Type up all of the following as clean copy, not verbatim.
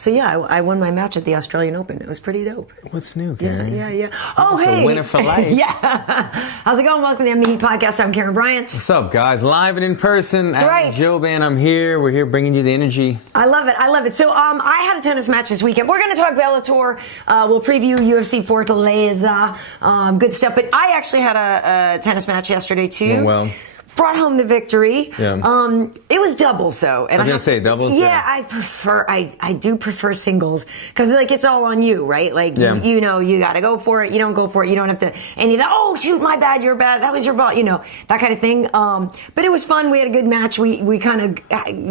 So yeah, I won my match at the Australian Open. It was pretty dope. What's new, Karyn? Yeah. Oh, it's hey. a winner for life. Yeah. How's it going? Welcome to the MMA Podcast. I'm Karyn Bryant. What's up, guys? Live and in person. That's right. Jouban, I'm here. We're here bringing you the energy. I love it. So I had a tennis match this weekend. We're going to talk Bellator. We'll preview UFC Fortaleza. Good stuff. But I actually had a tennis match yesterday, too. Oh, well. Brought home the victory. Yeah. It was doubles though, and I was gonna say doubles. Yeah, I do prefer singles because like it's all on you, right? Like you know you got to go for it. You don't go for it, you don't have to. And you thought, oh shoot, my bad, you're bad. That was your ball, that kind of thing. But it was fun. We had a good match. We kind of.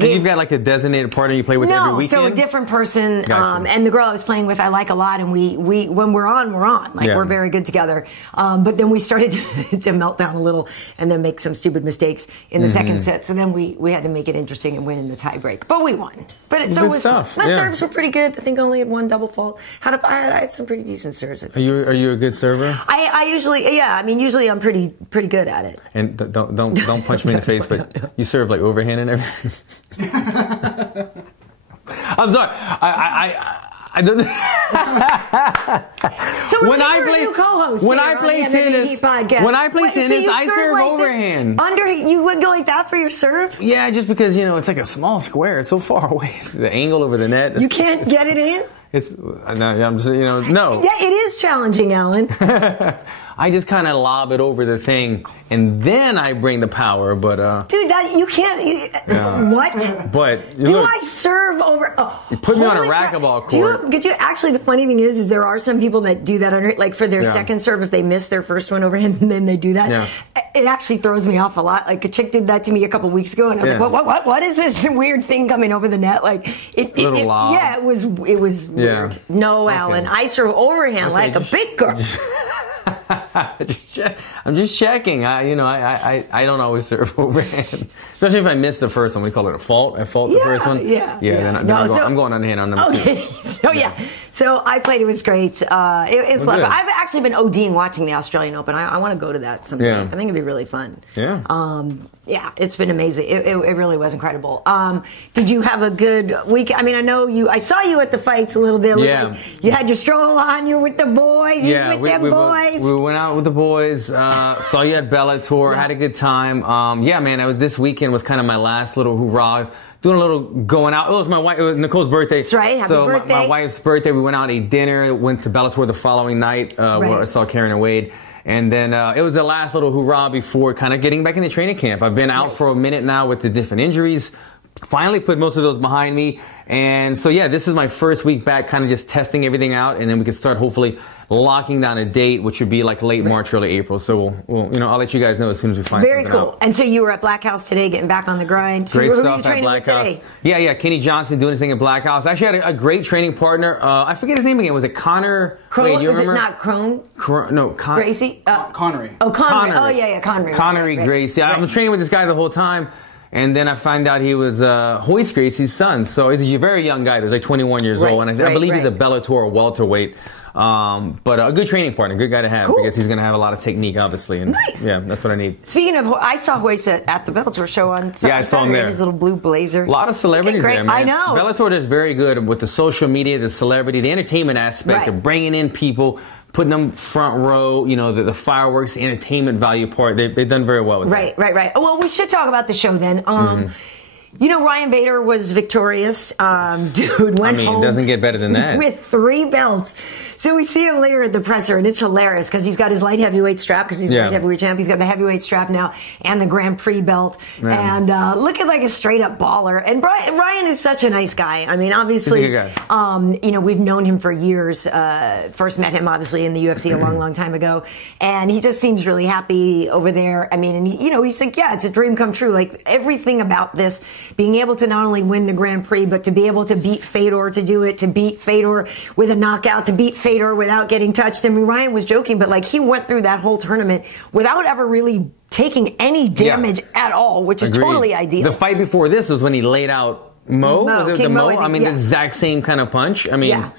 You've got like a designated partner you play with every weekend. So a different person. Gotcha. And the girl I was playing with, I like a lot, and we when we're on. Like we're very good together. But then we started to melt down a little, and then make some stupid mistakes in the second set. So then we had to make it interesting and win in the tie break. But we won. But it was tough. My serves were pretty good. I think I only had one double fault. I had some pretty decent serves. Are you a good server? I usually usually I'm pretty good at it. And don't punch me in the face, but you serve like overhand and everything. I'm sorry. I don't. So when I play new co-host when I play tennis, I serve like overhand. You would go like that for your serve? Yeah, just because it's like a small square. It's so far away. The angle over the net. You can't get it in. I'm just no. Yeah, it is challenging, Alan. I just kind of lob it over the thing, and then I bring the power. But dude, you can't. What? But I serve over? Oh, you put me on a racquetball court. Could you actually? The funny thing is there are some people that do that under, like for their second serve if they miss their first one overhand, and then they do that. Yeah. It actually throws me off a lot. Like a chick did that to me a couple weeks ago, and I was like, what is this weird thing coming over the net? Like it was weird. Yeah. No, Alan, I serve overhand like a big girl. I'm just checking. I don't always serve overhand, especially if I miss the first one. We call it a fault. I fault the first one. Yeah. Then I'm going underhand on number two. So I played. It was great. It's fun. I've actually been ODing watching the Australian Open. I want to go to that someday. I think it'd be really fun. Yeah. It's been amazing. It really was incredible. Did you have a good week? I mean, I saw you at the fights a little bit. Yeah. You had your stroll on. You were with the boys. Boys. We went out with the boys. Saw you at Bellator. Had a good time. This weekend was kind of my last little hoorah. Doing a little going out. It was Nicole's birthday. That's right. Happy birthday. My wife's birthday. We went out, ate dinner, went to Bellator the following night, where I saw Karyn and Wade. And then it was the last little hoorah before kind of getting back into training camp. I've been out for a minute now with the different injuries. Finally put most of those behind me. And so, this is my first week back, kind of just testing everything out. And then we can start hopefully locking down a date, which would be like late March, early April. So we'll I'll let you guys know as soon as we find something out. Very cool. And so you were at Black House today, getting back on the grind. Great stuff at Black House. Yeah. Kenny Johnson doing his thing at Black House. Actually had a great training partner. I forget his name again. Was it Connor? Wait, you remember? Was it not Crone? Gracie? Connery. Oh, Connery. Oh, yeah, Connery. Connery Gracie. I was training with this guy the whole time. And then I find out he was Royce Gracie's son. So he's a very young guy. He's like 21 years old. And I believe he's a Bellator welterweight. But a good training partner, good guy to have because he's going to have a lot of technique, obviously. And nice. Yeah, that's what I need. Speaking of, I saw Royce at the Bellator show on Saturday. Yeah, I saw him there. His little blue blazer. A lot of celebrities there, man. I know. Bellator is very good with the social media, the celebrity, the entertainment aspect of bringing in people, putting them front row, the fireworks, the entertainment value part. They've done very well with that. Right. Well, we should talk about the show then. Ryan Bader was victorious. Dude went home. It doesn't get better than that. With 3 belts. So we see him later at the presser, and it's hilarious because he's got his light heavyweight strap because he's light heavyweight champ. He's got the heavyweight strap now and the Grand Prix belt. And looking like a straight-up baller. And Ryan is such a nice guy. I mean, obviously, he's a good guy. We've known him for years. First met him, obviously, in the UFC a long time ago. And he just seems really happy over there. I mean, and he's like, it's a dream come true. Like, everything about this, being able to not only win the Grand Prix, but to be able to beat Fedor, to beat Fedor with a knockout, to beat Fedor without getting touched. I mean, Ryan was joking, but like he went through that whole tournament without ever really taking any damage at all, which is totally ideal. The fight before this was when he laid out Mo. Was it the Mo? I mean, the exact same kind of punch. I mean,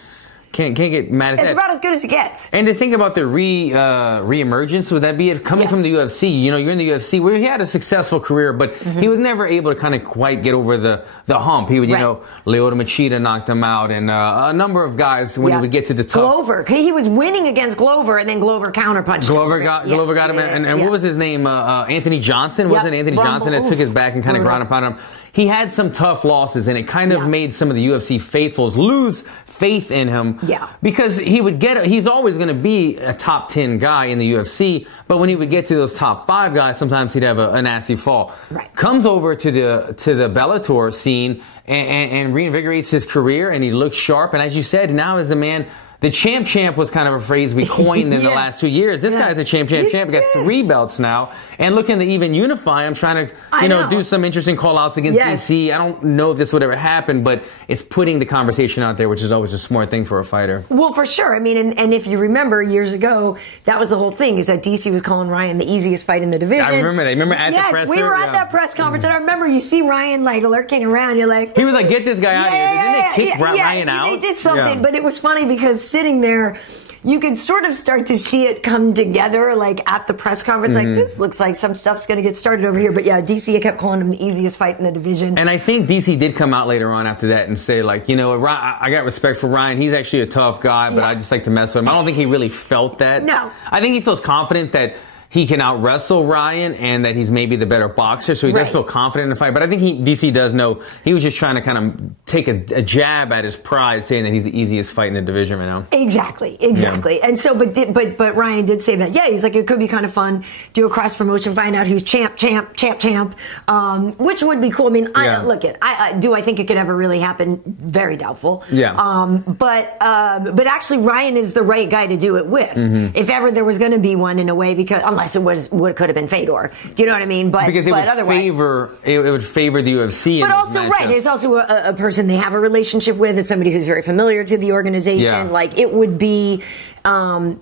Can't get mad at that. It's about as good as it gets. And to think about the re-emergence, would that be it? Coming from the UFC, you know, you're in the UFC where he had a successful career, but he was never able to kind of quite get over the hump. He would, you know, Lyoto Machida knocked him out, and a number of guys when he would get to the top. Glover, he was winning against Glover, and then Glover counterpunched Glover got him, and what was his name? Anthony Johnson? Was it Anthony Johnson that took his back and kind of ground upon him? He had some tough losses, and it kind of made some of the UFC faithfuls lose faith in him. Yeah. Because he's always going to be a top 10 guy in the UFC, but when he would get to those top 5 guys, sometimes he'd have a nasty fall. Right. Comes over to the Bellator scene and reinvigorates his career, and he looks sharp. And as you said, now is the man. The champ was kind of a phrase we coined in the last 2 years. This guy's a champ. He got 3 belts now, and looking to even unify. I'm trying to, do some interesting call-outs against DC. I don't know if this would ever happen, but it's putting the conversation out there, which is always a smart thing for a fighter. Well, for sure. I mean, and if you remember years ago, that was the whole thing, is that DC was calling Ryan the easiest fight in the division. I remember that. Remember at the presser? We were at that press conference, and I remember you see Ryan like lurking around. You're like, he was like, "Get this guy out of here!" Didn't they kick Ryan out? They did something, but it was funny because sitting there, you could sort of start to see it come together, like at the press conference. Like, this looks like some stuff's going to get started over here. But yeah, DC kept calling him the easiest fight in the division. And I think DC did come out later on after that and say, like, you know, I got respect for Ryan. He's actually a tough guy, but I just like to mess with him. I don't think he really felt that. No. I think he feels confident that he can out-wrestle Ryan and that he's maybe the better boxer, so he does feel confident in the fight. But I think DC does know he was just trying to kind of take a jab at his pride, saying that he's the easiest fight in the division right now. Exactly. Yeah. And so, but Ryan did say that, he's like, it could be kind of fun, do a cross-promotion, find out who's champ, which would be cool. I mean, do I think it could ever really happen? Very doubtful. Yeah. But actually, Ryan is the right guy to do it with. If ever there was going to be one, in a way, because unless it could have been Fedor. Do you know what I mean? But because it would favor the UFC. But also, it's also a person they have a relationship with. It's somebody who's very familiar to the organization. Yeah. Like, it would be. I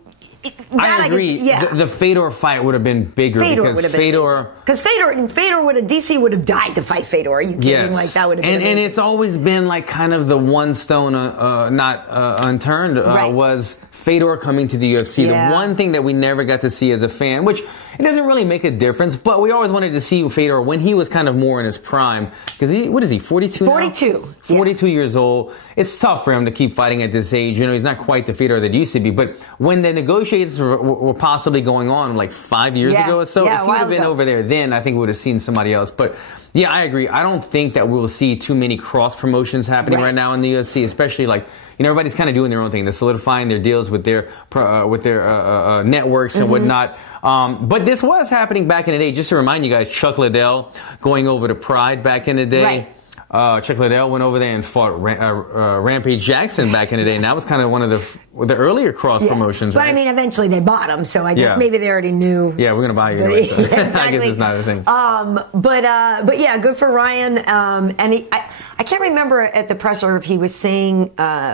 agree. The Fedor fight would have been bigger because Fedor DC would have died to fight Fedor. Are you kidding? Yes. Like, that would have been. And it's always been like kind of the one stone not unturned was Fedor coming to the UFC. The one thing that we never got to see as a fan, which it doesn't really make a difference, but we always wanted to see Fedor when he was kind of more in his prime. Because what is he, 42 now? 42. 42 years old. It's tough for him to keep fighting at this age. You know, he's not quite the Fedor that he used to be. But when the negotiations were possibly going on like 5 years ago or so, if he would have been over there then, I think we would have seen somebody else. But yeah, I agree. I don't think that we will see too many cross promotions happening right now in the UFC, especially like, you know, everybody's kind of doing their own thing. They're solidifying their deals with their networks and whatnot. But this was happening back in the day. Just to remind you guys, Chuck Liddell going over to Pride back in the day. Right. Chuck Liddell went over there and fought Rampage Jackson back in the day, and that was kind of one of the earlier cross promotions. But I mean, eventually they bought him, so I guess maybe they already knew. Yeah, we're gonna buy you anyway. So. Exactly. I guess it's not a thing. But yeah, good for Ryan. And I can't remember at the presser if he was saying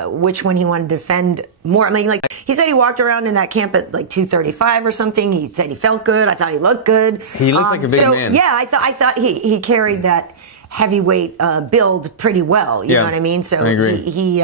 which one he wanted to defend more. I mean, like, he said he walked around in that camp at like 235 or something. He said he felt good. I thought he looked good. He looked like a big man. Yeah, I thought he carried that heavyweight build pretty well, you know what I mean? So I agree. he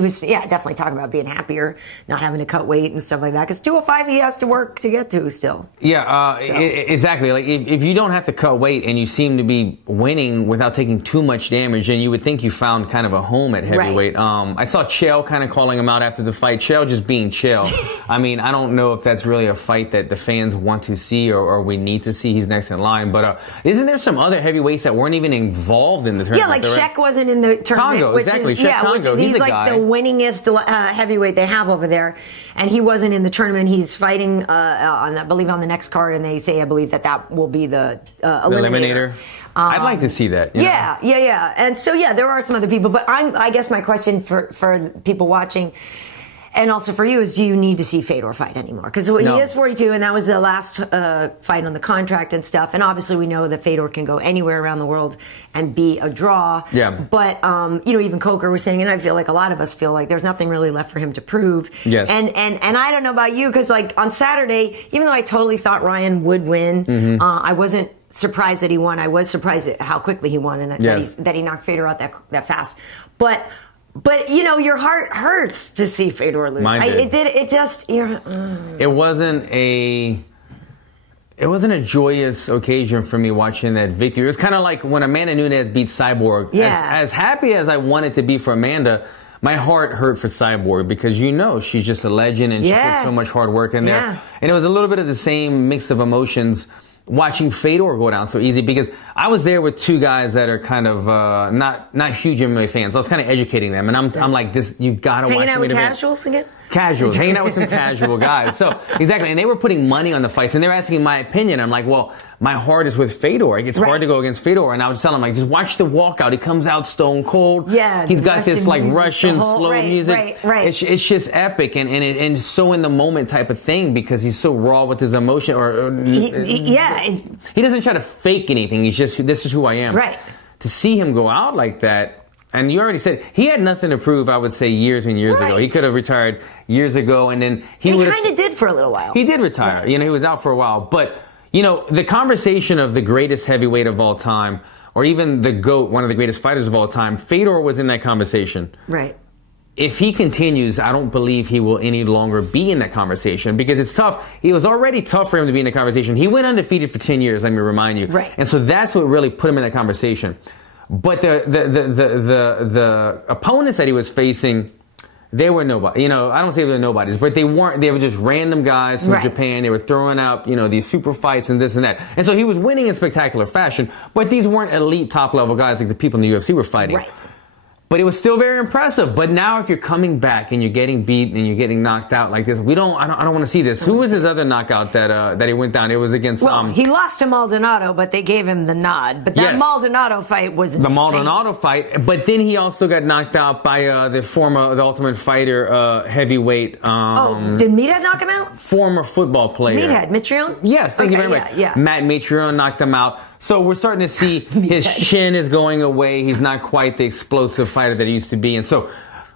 was definitely talking about being happier, not having to cut weight and stuff like that, because 205 he has to work to get to still. Exactly. Like, if you don't have to cut weight and you seem to be winning without taking too much damage, then you would think you found kind of a home at heavyweight. I saw Chael kind of calling him out after the fight. Chael just being Chael. I mean, I don't know if that's really a fight that the fans want to see or we need to see. He's next in line, but isn't there some other heavyweights that weren't even involved in the tournament? Yeah, like Shek wasn't in the tournament. Congo, exactly. He's like the winningest heavyweight they have over there, and he wasn't in the tournament. He's fighting I believe on the next card, and they say, I believe that will be the eliminator. I'd like to see that. Yeah. And so there are some other people, but I guess my question for people watching, and also for you, is do you need to see Fedor fight anymore? Because he is 42, and that was the last fight on the contract and stuff. And obviously we know that Fedor can go anywhere around the world and be a draw. Yeah. But, even Coker was saying, and I feel like a lot of us feel like there's nothing really left for him to prove. Yes. And I don't know about you, because like on Saturday, even though I totally thought Ryan would win, I wasn't surprised that he won. I was surprised at how quickly he won and that he knocked Fedor out that fast. But But, you know, your heart hurts to see Fedor lose. Mine did. It just... It wasn't a joyous occasion for me watching that victory. It was kind of like when Amanda Nunes beat Cyborg. Yeah. As happy as I wanted to be for Amanda, my heart hurt for Cyborg because, you know, she's just a legend and she put so much hard work in there. Yeah. And it was a little bit of the same mix of emotions watching Fedor go down so easy because I was there with two guys that are kind of not huge MMA fans. So I was kind of educating them. And I'm like, this, you've got to watch Hanging out with event. casuals again? Casuals, hanging out with some casual guys. So, exactly. And they were putting money on the fights and they were asking my opinion. I'm like, well, my heart is with Fedor. It's hard to go against Fedor. And I was telling them, like, just watch the walkout. He comes out stone cold. Yeah. He's got this, like, music, Russian slow music. Right. It's just epic and so in the moment type of thing because he's so raw with his emotion. He doesn't try to fake anything. He's just, this is who I am. Right. To see him go out like that, and you already said he had nothing to prove, I would say, years and years ago. He could have retired years ago, and then he kind of did for a little while. He did retire. Yeah. You know, he was out for a while. But, you know, the conversation of the greatest heavyweight of all time, or even the GOAT, one of the greatest fighters of all time, Fedor was in that conversation. Right. If he continues, I don't believe he will any longer be in that conversation because it's tough. It was already tough for him to be in the conversation. He went undefeated for 10 years, let me remind you. Right. And so that's what really put him in that conversation. But the opponents that he was facing, they were nobody. You know, I don't say they were nobodies, but they weren't. They were just random guys from Japan. They were throwing out, you know, these super fights and this and that. And so he was winning in spectacular fashion. But these weren't elite top level guys like the people in the UFC were fighting. Right. But it was still very impressive. But now if you're coming back and you're getting beat and you're getting knocked out like this, I don't want to see this. Who was his other knockout that he went down? It was against he lost to Maldonado, but they gave him the nod. But that Maldonado fight was insane. The Maldonado fight, but then he also got knocked out by the Ultimate Fighter heavyweight. Did Meathead knock him out? Former football player. Meathead, Mitrione? Yes, thank you very much. Yeah. Matt Mitrione knocked him out. So we're starting to see his chin is going away. He's not quite the explosive fighter that he used to be. And so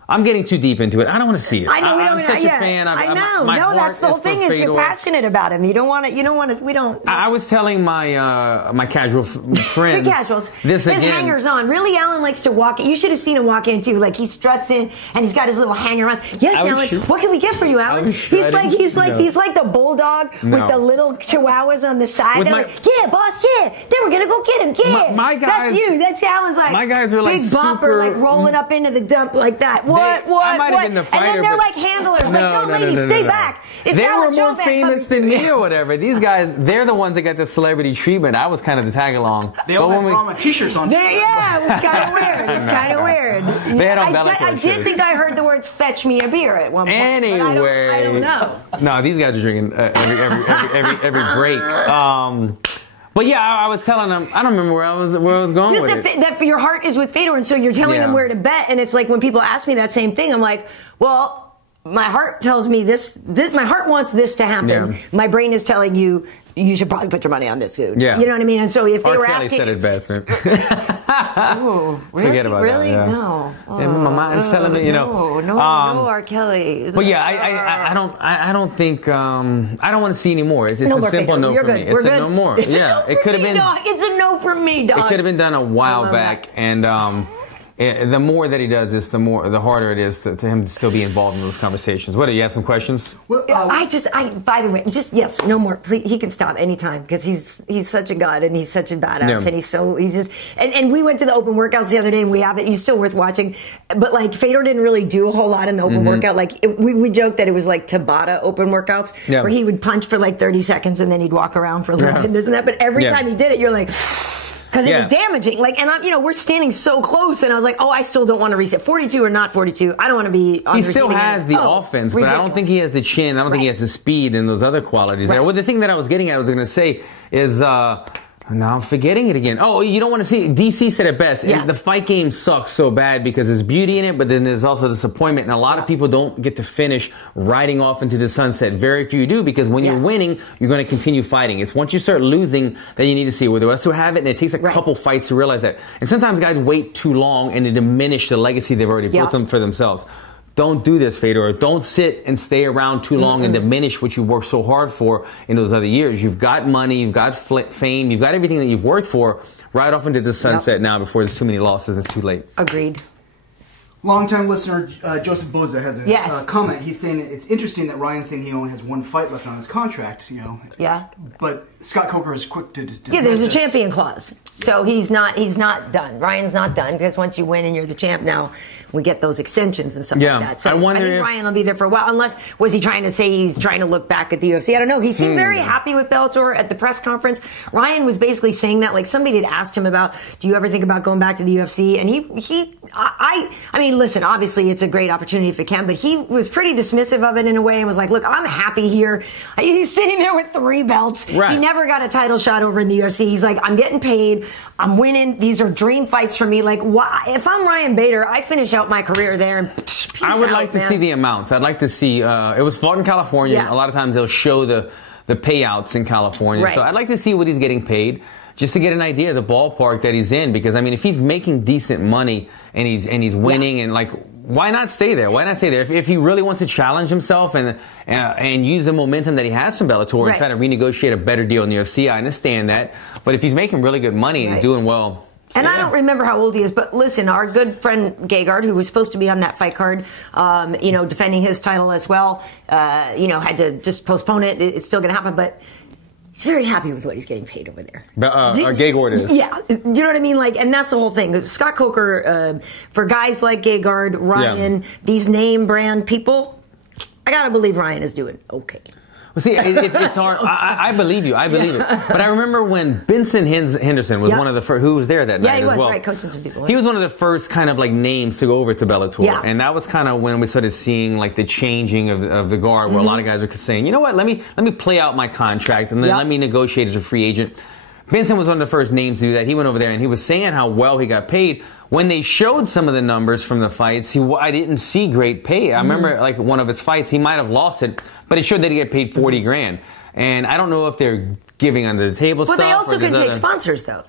I'm getting too deep into it. I don't want to see it. I know. I'm such a fan. I know. No, that's the whole thing is you're passionate about him. You don't want to. We don't. I was telling my my casual friends. The casuals. His hangers on. Really, Alan likes to walk. You should have seen him walk in too. Like he struts in and he's got his little hanger on. Yes, Alan. What can we get for you, Alan? He's like the bulldog with the little chihuahuas on the side. They're like, yeah, boss, yeah. Then we're gonna go get him. Yeah, my guys. That's you. That's Alan's like. My guys are like big bopper, like rolling up into the dump like that. What? I might have been the fighter, and then they're like handlers. No, ladies, stay back. It's they were more Jouban famous than me or whatever. These guys, they're the ones that got the celebrity treatment. I was kind of the tag along. They all had Brahma t-shirts on. Yeah, it was kind of weird. It's kind of weird. They had on Bellator I did think I heard the words "fetch me a beer" at one point. Anyway, I don't know. No, these guys are drinking every break. But yeah, I was telling them, I don't remember where I was going just with it. That your heart is with Fedor, and so you're telling them where to bet. And it's like when people ask me that same thing, I'm like, well, my heart tells me this my heart wants this to happen. Yeah. My brain is telling you should probably put your money on this dude. Yeah. You know what I mean? And so if they were asking... said it best, man. Oh, really? Forget about really? that. Yeah. No. Yeah, my mind's telling me, you know. No, R. Kelly. But yeah, I don't think, I don't want to see any more. It's a simple no for me. It's a no more. Yeah. It could have been... It's a no for me, dog. It could have been done a while back. And the more that he does this, the harder it is to him to still be involved in those conversations. What, do you have some questions? Well, by the way, yes, no more. Please, he can stop anytime because he's such a god and he's such a badass and he's just, and we went to the open workouts the other day and we have it. He's still worth watching, but like Fedor didn't really do a whole lot in the open workout. Like we joked that it was like Tabata open workouts where he would punch for like 30 seconds and then he'd walk around for a little bit and this and that. But every time he did it, you're like. Because it was damaging. Like, and we're standing so close, and I was like, I still don't want to reset. 42 or not 42, I don't want to be on He still has the offense, but I don't think he has the chin. I don't think he has the speed and those other qualities there. Well, the thing that I was getting at, I was going to say, is... now I'm forgetting it again. Oh, you don't want to see it. DC said it best. Yeah. The fight game sucks so bad because there's beauty in it, but then there's also disappointment. And a lot of people don't get to finish riding off into the sunset. Very few do because when you're winning, you're going to continue fighting. It's once you start losing that you need to see where the rest will have it. And it takes a couple fights to realize that. And sometimes guys wait too long and they diminish the legacy they've already built them for themselves. Don't do this, Fedor. Don't sit and stay around too long and diminish what you worked so hard for in those other years. You've got money, you've got fame, you've got everything that you've worked for. Right off into the sunset now before there's too many losses and it's too late. Agreed. Long-time listener Joseph Boza has a yes. Comment. He's saying it's interesting that Ryan's saying he only has one fight left on his contract. Yeah. But Scott Coker is quick to dismiss there's a this. champion clause, so he's not done. Ryan's not done because once you win and you're the champ, now we get those extensions and stuff like that. So I think Ryan will be there for a while. Unless was he trying to say he's trying to look back at the UFC? I don't know. He seemed very happy with Bellator at the press conference. Ryan was basically saying that like somebody had asked him about, do you ever think about going back to the UFC? And I mean, listen, obviously it's a great opportunity if it can, but he was pretty dismissive of it in a way and was like, look, I'm happy here. He's sitting there with 3 belts. Right. He never got a title shot over in the UFC. He's like, I'm getting paid. I'm winning. These are dream fights for me. Like, why? If I'm Ryan Bader, I finish out my career there and peace I would out, like to man. see the amounts. I'd like to see, it was fought in California. Yeah. A lot of times they'll show the payouts in California. Right. So I'd like to see what he's getting paid, just to get an idea of the ballpark that he's in. Because I mean, if he's making decent money and he's winning, and like, why not stay there? Why not stay there? If he really wants to challenge himself and use the momentum that he has from Bellator and try to renegotiate a better deal in the UFC, I understand that. But if he's making really good money and he's doing well. And I don't remember how old he is, but listen, our good friend H.E.A.T, who was supposed to be on that fight card, defending his title as well, had to just postpone it. It's still going to happen, but he's very happy with what he's getting paid over there. H.E.A.T is. Yeah. Do you know what I mean? Like, and that's the whole thing. Scott Coker, for guys like H.E.A.T, Ryan, these name brand people, I got to believe Ryan is doing okay. Well, see, it's hard. I believe you. I believe it. But I remember when Benson Henderson was one of the first, who was there that night as well. Yeah, he was, right, coaching some people. He was one of the first kind of like names to go over to Bellator. Yeah. And that was kind of when we started seeing like the changing of the guard, where a lot of guys are saying, you know what, let me play out my contract and then let me negotiate as a free agent. Benson was one of the first names to do that. He went over there and he was saying how well he got paid. When they showed some of the numbers from the fights, I didn't see great pay. I remember like one of his fights, he might have lost it, but it showed that he get paid $40 grand. And I don't know if they're giving under the table stuff. Well, they also can take sponsors though.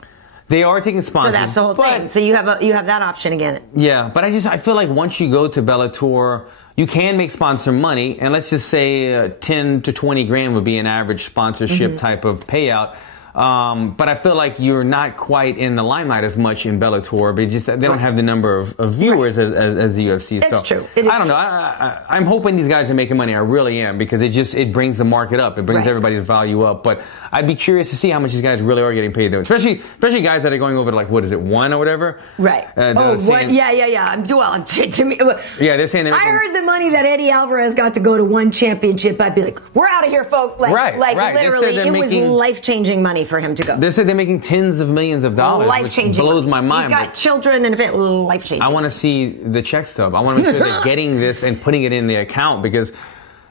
They are taking sponsors. So that's the whole thing. So you have that option again. Yeah, but I feel like once you go to Bellator, you can make sponsor money, and let's just say 10 to 20 grand would be an average sponsorship type of payout. But I feel like you're not quite in the limelight as much in Bellator, but they don't have the number of viewers as the UFC. That's true. I don't know. I'm hoping these guys are making money. I really am, because it brings the market up. It brings everybody's value up. But I'd be curious to see how much these guys really are getting paid, though. Especially guys that are going over to, like, what is it, 1 or whatever? Right. One, yeah. Well, to me, yeah, they're saying. I heard the money that Eddie Alvarez got to go to 1 championship. I'd be like, we're out of here, folks. Like, literally, it was life-changing money for him to go. They said they're making tens of millions of dollars, which blows my mind. He's got children and life-changing. I want to see the check stub. I want to make sure they're getting this and putting it in the account, because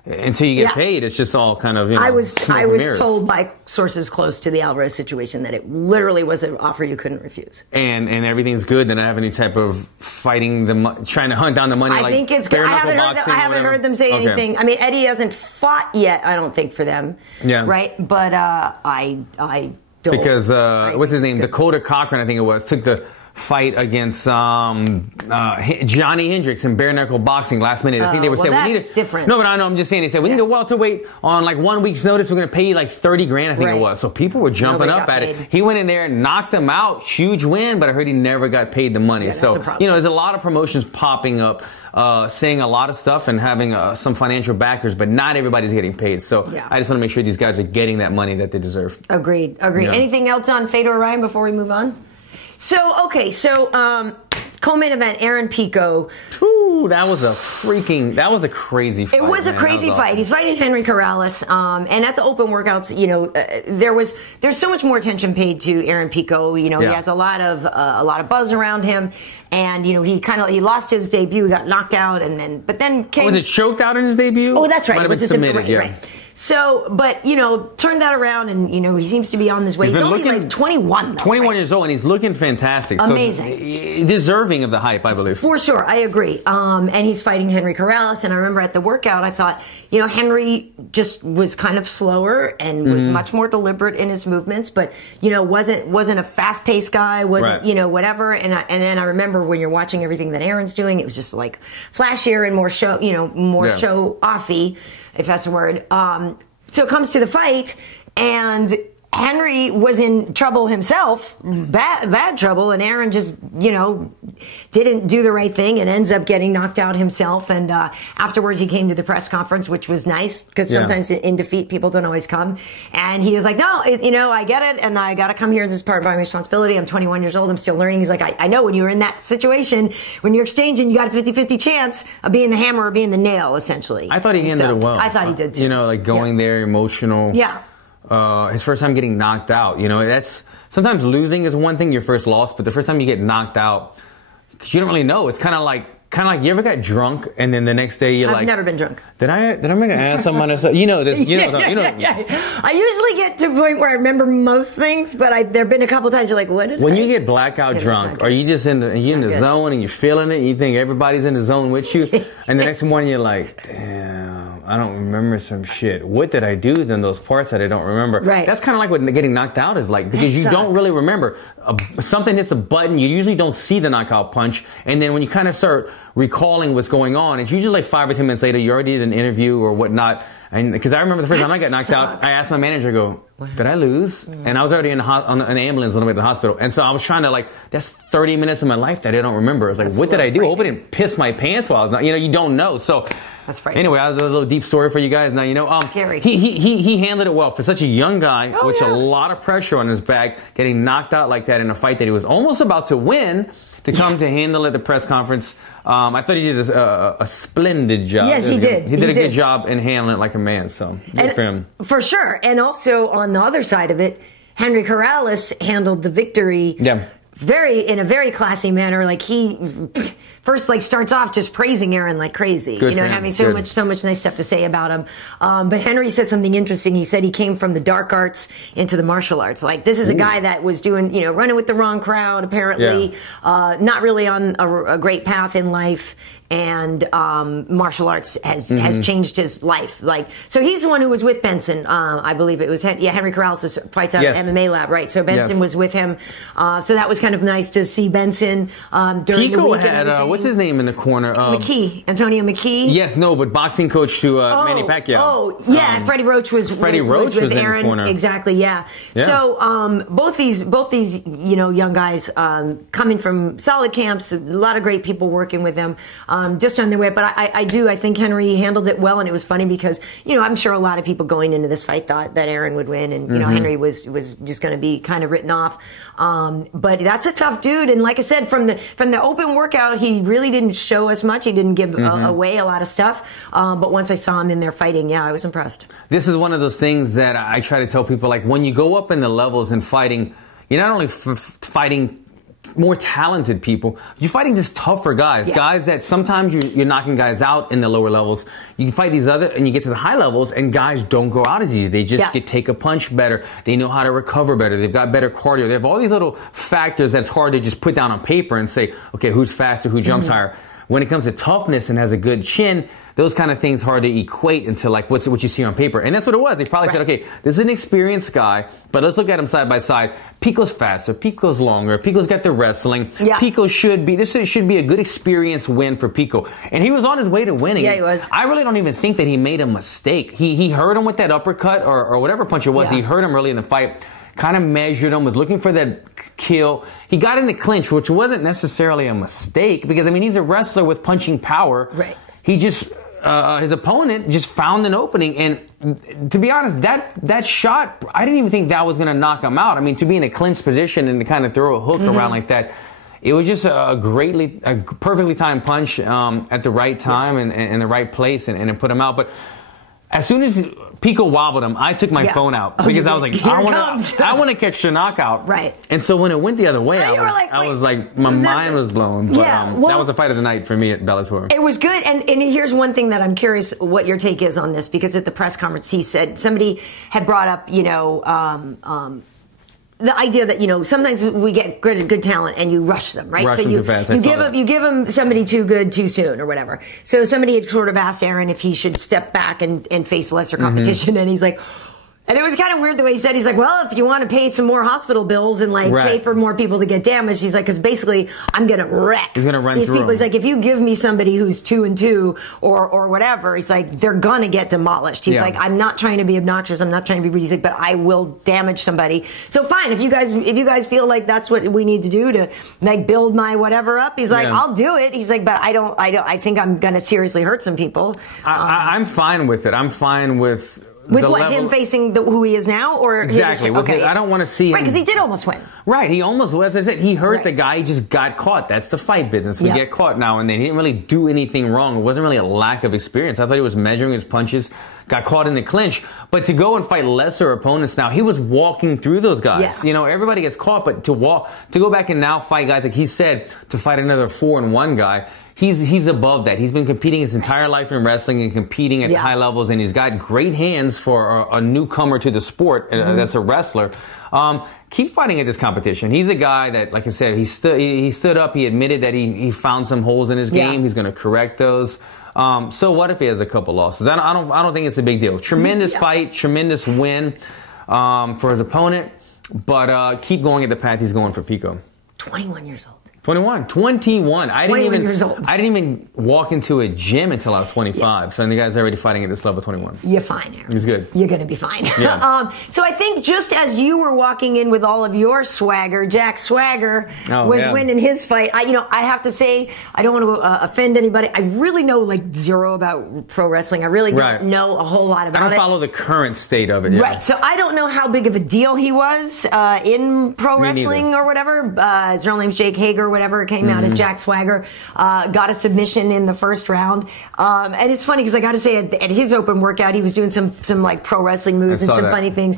until you get paid, it's just all kind of, I was told by sources close to the Alvarez situation that it literally was an offer you couldn't refuse. And everything's good. They don't have any type of fighting trying to hunt down the money. I think it's good. I haven't heard them say anything. I mean, Eddie hasn't fought yet, I don't think, for them. Yeah. Right? But I don't. Because what's his name? Dakota Cochran, I think it was, took the fight against Johnny Hendricks in bare knuckle boxing last minute. I think they were saying we need a different. No, but I know. I'm just saying, they said we need a welterweight on like 1 week's notice. We're going to pay you like 30 grand. I think it was. So people were jumping up at it. He went in there, knocked him out, huge win. But I heard he never got paid the money. So there's a lot of promotions popping up, saying a lot of stuff and having some financial backers, but not everybody's getting paid. So I just want to make sure these guys are getting that money that they deserve. Agreed. Yeah. Anything else on Fedor Ryan before we move on? So co-main event, Aaron Pico. Ooh, that was a crazy fight. It was a crazy fight. Awesome. He's fighting Henry Corrales, and at the open workouts, there's so much more attention paid to Aaron Pico. He has a lot of buzz around him, and he lost his debut, got knocked out, but then came. Was it choked out in his debut? Oh, that's right. Might have been submitted. Right. So, but, turned that around, and, he seems to be on his way. He's only like 21, though. 21 years old, and he's looking fantastic. Amazing. So, deserving of the hype, I believe. For sure, I agree. And he's fighting Henry Corrales, and I remember at the workout, I thought, Henry just was kind of slower and was much more deliberate in his movements, but, wasn't a fast-paced guy, wasn't, whatever. And then I remember when you're watching everything that Aaron's doing, it was just like flashier and more show, show-offy, if that's a word. So it comes to the fight, and Henry was in trouble himself, bad trouble, and Aaron just, didn't do the right thing and ends up getting knocked out himself. And afterwards, he came to the press conference, which was nice because sometimes in defeat, people don't always come. And he was like, no, I get it, and I got to come here. This is part of my responsibility. I'm 21 years old. I'm still learning. He's like, I know when you're in that situation, when you're exchanging, you got a 50-50 chance of being the hammer or being the nail, essentially. I thought he handled it well. I thought he did too. Like going there, emotional. Yeah. His first time getting knocked out. That's sometimes losing is one thing, your first loss, but the first time you get knocked out, because you don't really know. It's kind of like you ever got drunk and then the next day you're I've never been drunk. Did I make an ass on myself? You know this. Yeah. I usually get to a point where I remember most things, but there've been a couple times you're like, what did When you get blackout drunk, or you just in the zone and you're feeling it, and you think everybody's in the zone with you, and the next morning you're like, damn, I don't remember some shit. What did I do in those parts that I don't remember? Right. That's kind of like what getting knocked out is like, because you don't really remember. Something hits a button, you usually don't see the knockout punch, and then when you kind of start recalling what's going on, it's usually like 5 or 10 minutes later, you already did an interview or whatnot. And because I remember the first time I got knocked out, I asked my manager, did I lose? And I was already on an ambulance on the way to the hospital. And so I was trying to that's 30 minutes of my life that I don't remember. I was like, what did I do? I hope I didn't piss my pants while I was not, you don't know. So that's frightening. Anyway, that was a little deep story for you guys. Now, scary. He handled it well for such a young guy, with a lot of pressure on his back, getting knocked out like that in a fight that he was almost about to win, to come to handle at the press conference. I thought he did a splendid job. Yes, he did. He did a good job in handling it like a man, so good for him. For sure. And also, on the other side of it, Henry Corrales handled the victory in a very classy manner. Like, he first starts off just praising Aaron like crazy. Good having so much nice stuff to say about him. But Henry said something interesting. He said he came from the dark arts into the martial arts. Like, this is a guy that was doing, running with the wrong crowd, apparently, not really on a great path in life. And martial arts has changed his life. So he's the one who was with Benson. I believe it was Henry Corrales fights out of MMA Lab, right? So Benson was with him. So that was kind of nice to see Benson during the week. Had what's his name in the corner? Antonio McKee. Yes, but boxing coach to Manny Pacquiao. Freddie Roach was with Aaron. In his corner. Exactly, yeah. So both these young guys coming from solid camps, a lot of great people working with them. Just on their way. But I think Henry handled it well, and it was funny because, I'm sure a lot of people going into this fight thought that Aaron would win, and, Henry was just going to be kind of written off. But that's a tough dude, and like I said, from the open workout, he really didn't show us much. He didn't give away a lot of stuff. But once I saw him in there fighting, I was impressed. This is one of those things that I try to tell people, when you go up in the levels in fighting, you're not only fighting more talented people, you're fighting just tougher guys. Guys that sometimes you're knocking guys out in the lower levels. You can fight these other, and you get to the high levels, and guys don't go out as easy. They just take a punch better. They know how to recover better. They've got better cardio. They have all these little factors that's hard to just put down on paper and say, okay, who's faster, who jumps higher. When it comes to toughness and has a good chin, those kind of things hard to equate into what you see on paper. And that's what it was. They probably said, okay, this is an experienced guy, but let's look at him side by side. Pico's faster. Pico's longer. Pico's got the wrestling. Pico should be a good experience win for Pico. And he was on his way to winning. Yeah, he was. I really don't even think that he made a mistake. He hurt him with that uppercut or whatever punch it was. He hurt him early in the fight. Kind of measured him, was looking for that kill. He got in the clinch, which wasn't necessarily a mistake because, he's a wrestler with punching power. Right. He just, his opponent just found an opening. And to be honest, that shot, I didn't even think that was going to knock him out. To be in a clinch position and to kind of throw a hook around like that, it was just a perfectly timed punch at the right time and in the right place and put him out. But as soon as Pico wobbled him, I took my phone out because I was like, I want to catch the knockout. Right. And so when it went the other way, I was like, my mind was blown. But that was a fight of the night for me at Bellator. It was good. And here's one thing that I'm curious what your take is on this, because at the press conference he said somebody had brought up, the idea that, sometimes we get good talent and you rush them, right? So you give them somebody too good too soon or whatever. So somebody had sort of asked Aaron if he should step back and face lesser competition, and he's like, And it was kind of weird the way he said, he's like, well, if you want to pay some more hospital bills and like pay for more people to get damaged, he's like, because basically I'm going to wreck He's gonna run these through people. them. He's like, if you give me somebody who's 2-2 or whatever, he's like, they're going to get demolished. He's like, I'm not trying to be obnoxious. I'm not trying to be rude. He's like, but I will damage somebody. So fine, if you guys feel like that's what we need to do to like build my whatever up, he's like, I'll do it. He's like, but I think I'm going to seriously hurt some people. I'm fine with it. I'm fine with him facing who he is now, or exactly. Okay. I don't want to see him. Right, because he did almost win. Right, he almost, as I said, he hurt the guy. He just got caught. That's the fight business. We get caught now and then. He didn't really do anything wrong. It wasn't really a lack of experience. I thought he was measuring his punches, got caught in the clinch. But to go and fight lesser opponents now, he was walking through those guys. You know, everybody gets caught, but to go back and now fight guys, like he said, to fight another 4-1 guy, he's above that. He's been competing his entire life in wrestling and competing at high levels, and he's got great hands for a newcomer to the sport that's a wrestler. Keep fighting at this competition. He's a guy that, like I said, he stood up. He admitted that he found some holes in his game. He's going to correct those. So what if he has a couple losses? I don't think it's a big deal. Tremendous fight, tremendous win for his opponent, but keep going at the path he's going for Pico. 21 years old. 21. I years old. didn't even walk into a gym until I was 25. So the guy's already fighting at this level, 21. You're fine, Aaron. He's good. You're going to be fine. Yeah. So I think just as you were walking in with all of your swagger, Jack Swagger was winning his fight. I have to say, I don't want to offend anybody. I really know like zero about pro wrestling. I really don't know a whole lot about it. I don't follow the current state of it. Yeah. Right. So I don't know how big of a deal he was in pro wrestling or whatever. His real name's Jake Hager. Whatever, it came out as Jack Swagger, got a submission in the first round. And it's funny because I got to say at his open workout, he was doing some like pro wrestling moves and some funny things.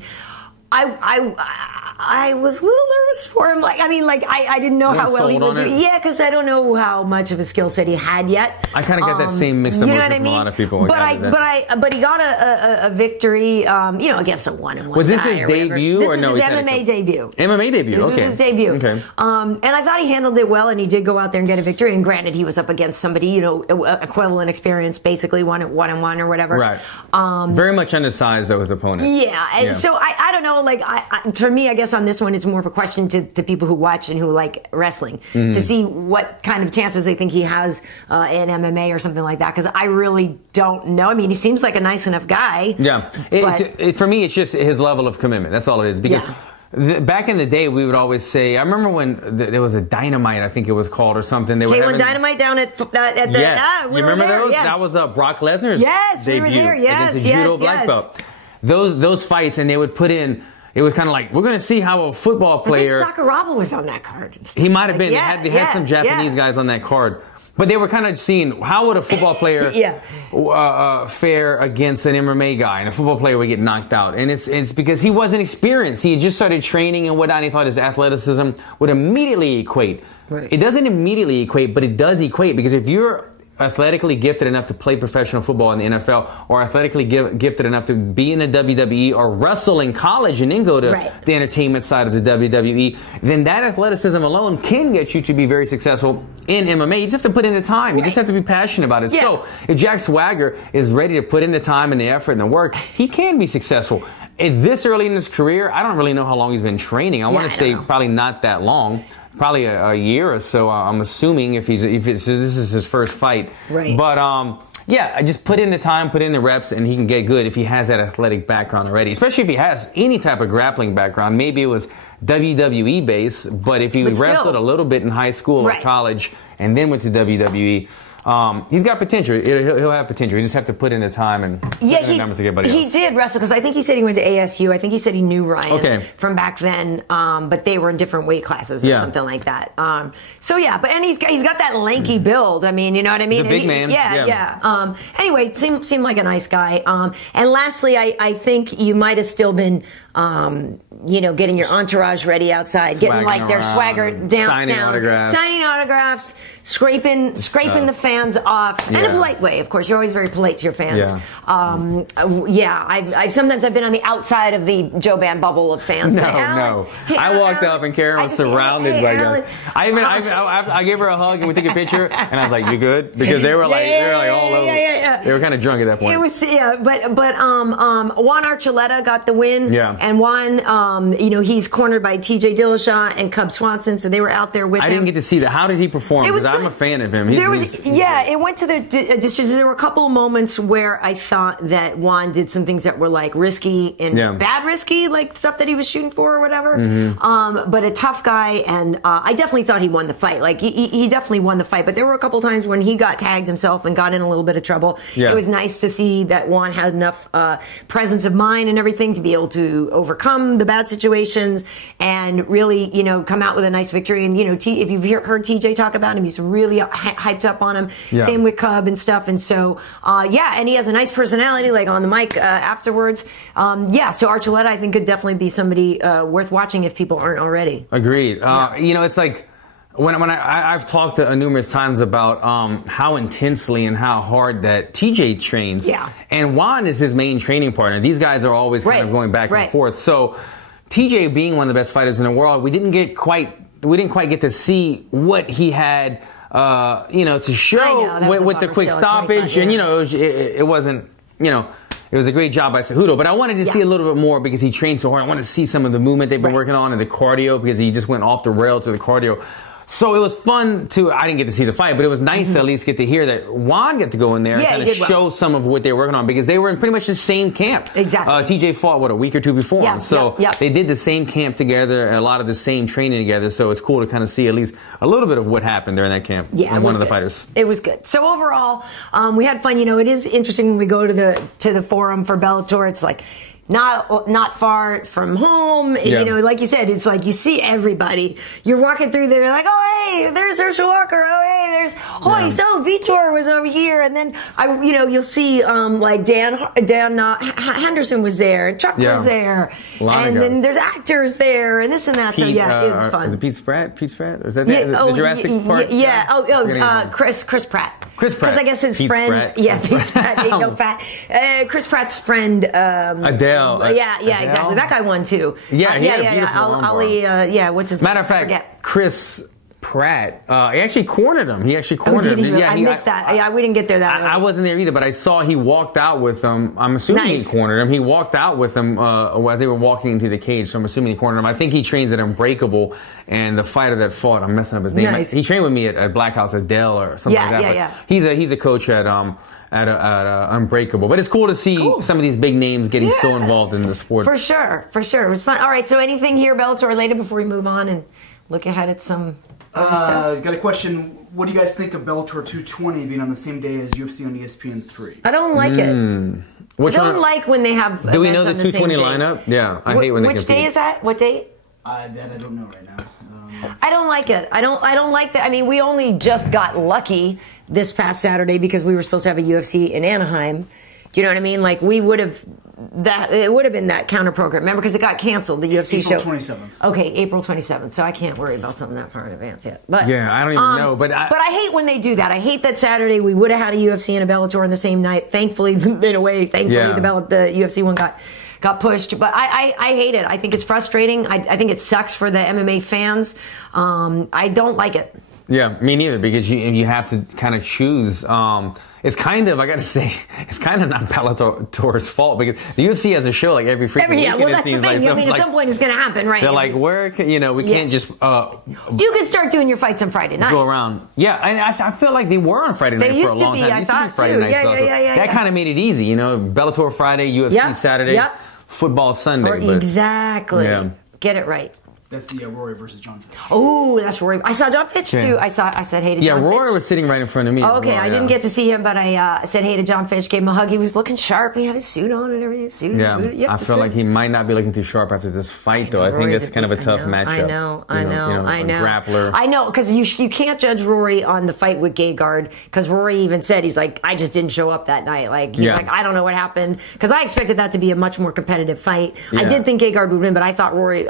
I was a little nervous for him. I didn't know how well he would do. Yeah, because I don't know how much of a skill set he had yet. I kind of got that same mixed emotion from a lot of people. But he got a victory, against a 1-1. Was this his debut or no? This was his MMA debut. MMA debut. This was his debut. Okay. And I thought he handled it well, and he did go out there and get a victory. And granted, he was up against somebody, equivalent experience, basically 1-1 or whatever. Right. Very much undersized though, his opponent. Yeah, and so I don't know. For me, I guess on this one, it's more of a question to people who watch and who like wrestling to see what kind of chances they think he has in MMA or something like that. Because I really don't know. I mean, he seems like a nice enough guy. Yeah. For me, it's just his level of commitment. That's all it is. Because back in the day, we would always say, I remember when there was a Dynamite, I think it was called, or something. They were Dynamite down at the... Yes. You remember those? Yes. That was Brock Lesnar's debut. We were there. Yes, against a judo black belt. Those fights, and they would put in... It was kind of like, we're going to see how a football player... I think Sakuraba was on that card. He might have been. They had some Japanese guys on that card. But they were kind of seeing, how would a football player fare against an MMA guy? And a football player would get knocked out. And it's because he wasn't experienced. He had just started training and whatnot. And he thought his athleticism would immediately equate. Right. It doesn't immediately equate, but it does equate. Because if you're athletically gifted enough to play professional football in the NFL, or athletically gifted enough to be in the WWE or wrestle in college and then go to the entertainment side of the WWE, then that athleticism alone can get you to be very successful in MMA. You just have to put in the time. You just have to be passionate about it. So if Jack Swagger is ready to put in the time and the effort and the work, he can be successul. At this early in his career, I don't really know how long he's been training. I want to say probably not that long. Probably a year or so, I'm assuming, if this is his first fight. Right. But I just put in the time, put in the reps, and he can get good if he has that athletic background already. Especially if he has any type of grappling background. Maybe it was WWE based, but if he wrestled a little bit in high school or college and then went to WWE. He's got potential. He'll have potential. You just have to put in the time and the numbers to everybody else. He did wrestle, because I think he said he went to ASU. I think he said he knew Ryan from back then, but they were in different weight classes or something like that. And he's got that lanky build. I mean, you know what I mean? He's a big man. Anyway, seemed like a nice guy. And lastly, I think you might have still been you know, getting your entourage ready outside, getting like their swagger down, signing autographs, scraping the fans off in a polite way. Of course, you're always very polite to your fans. I've sometimes been on the outside of the Jouban bubble of fans. No. I walked up and Karyn was surrounded by them. I gave her a hug and we took a picture, and I was like, "You good?" Because they were like all over. They were kind of drunk at that point. It was but Juan Archuleta got the win. And Juan, you know, he's cornered by T.J. Dillashaw and Cub Swanson, so they were out there with him. I didn't get to see that. How did he perform? Because I'm a fan of him. It went to the decisions. There were a couple of moments where I thought that Juan did some things that were like risky and bad risky, like stuff that he was shooting for or whatever. But a tough guy, and I definitely thought he won the fight. Like he definitely won the fight. But there were a couple of times when he got tagged himself and got in a little bit of trouble. It was nice to see that Juan had enough presence of mind and everything to be able to overcome the bad situations and really, you know, come out with a nice victory. And, you know, if you've heard TJ talk about him, he's really hyped up on him. Same with Cub and stuff. And so, and he has a nice personality, like on the mic afterwards. So Archuleta, I think, could definitely be somebody worth watching if people aren't already. Agreed. You know, it's like, when I've talked to numerous times about how intensely and how hard that TJ trains, and Juan is his main training partner. These guys are always kind of going back and forth. So TJ being one of the best fighters in the world, we didn't quite get to see what he had, you know, to show with the quick stoppage, and you know, it wasn't, you know. It was a great job by Cejudo, but I wanted to see a little bit more because he trained so hard. I wanted to see some of the movement they've been working on and the cardio because he just went off the rail to the cardio. So it was fun I didn't get to see the fight, but it was nice to at least get to hear that Juan got to go in there and kind of show some of what they were working on because they were in pretty much the same camp. Exactly. TJ fought, a week or two before him. So they did the same camp together, a lot of the same training together. So it's cool to kind of see at least a little bit of what happened during that camp. One of the fighters. It was good. So overall, we had fun. You know, it is interesting when we go to the forum for Bellator. It's like, not far from home. You know, like you said, it's like you see everybody. You're walking through there, like, oh hey, there's Herschel Walker. Oh hey, there's so Vitor was over here, and then you'll see like Dan Henderson was there, and Chuck was there, and then there's actors there, and this and that. So it was fun. Was it Pete Spratt? Is that the Jurassic Park? Chris Pratt. Chris Pratt. Because I guess his Pete friend. Spratt. Pete Spratt. Ain't no fat. Chris Pratt's friend. Adele. Exactly. That guy won too. He had a beautiful Ali, what's his name? Matter of fact, Chris Pratt, he actually cornered him. I missed that. We didn't get there that early. I wasn't there either, but I saw he walked out with him. I'm assuming he cornered him. He walked out with him as they were walking into the cage, so I'm assuming he cornered him. I think he trains at Unbreakable, and the fighter that fought, I'm messing up his name. He trained with me at Black House Adele or something like that. He's a coach at Unbreakable. But it's cool to see some of these big names getting so involved in the sport. For sure. It was fun. All right, so anything here, Bellator related, before we move on and look ahead at some got a question. What do you guys think of Bellator 220 being on the same day as UFC on ESPN 3? I don't like it. I don't like when they have Do we know the 220 lineup? Yeah, I hate when they Which day is that? What date? That I don't know right now. I don't like it. I don't like that. I mean, we only just got lucky this past Saturday because we were supposed to have a UFC in Anaheim. Do you know what I mean? Like, it would have been that counter program. Remember, because it got canceled, the UFC show. April 27th. Okay, April 27th. So I can't worry about something that far in advance yet. But yeah, I don't even know. But I hate when they do that. I hate that Saturday we would have had a UFC and a Bellator on the same night. Thankfully, in a way, the UFC one got pushed. But I hate it. I think it's frustrating. I think it sucks for the MMA fans. I don't like it. Yeah, me neither, because you have to kind of choose. It's kind of, I gotta say, it's kind of not Bellator's fault, because the UFC has a show like every freaking weekend. Well, that's the thing. I mean, at some point it's going to happen, right? They're like, we can't just... you can start doing your fights on Friday night. Go around. Yeah, and I feel like they were on Friday night for a long time. I thought too. Yeah. That kind of made it easy, Bellator Friday, UFC Saturday, football Sunday. Exactly. Yeah. Get it right. That's the Rory versus John Fitch. Oh, that's Rory. I saw John Fitch too. I said hey to John Fitch. Yeah, Rory was sitting right in front of me. Oh, okay, I didn't get to see him, but I said hey to John Fitch, gave him a hug. He was looking sharp. He had his suit on and everything. I felt like he might not be looking too sharp after this fight, though. I think it's kind of a tough matchup. I know. Grappler. I know, because you can't judge Rory on the fight with Gegard, because Rory even said, he's like, I just didn't show up that night. Like, he's like, I don't know what happened, because I expected that to be a much more competitive fight. I did think Gegard would win, but I thought Rory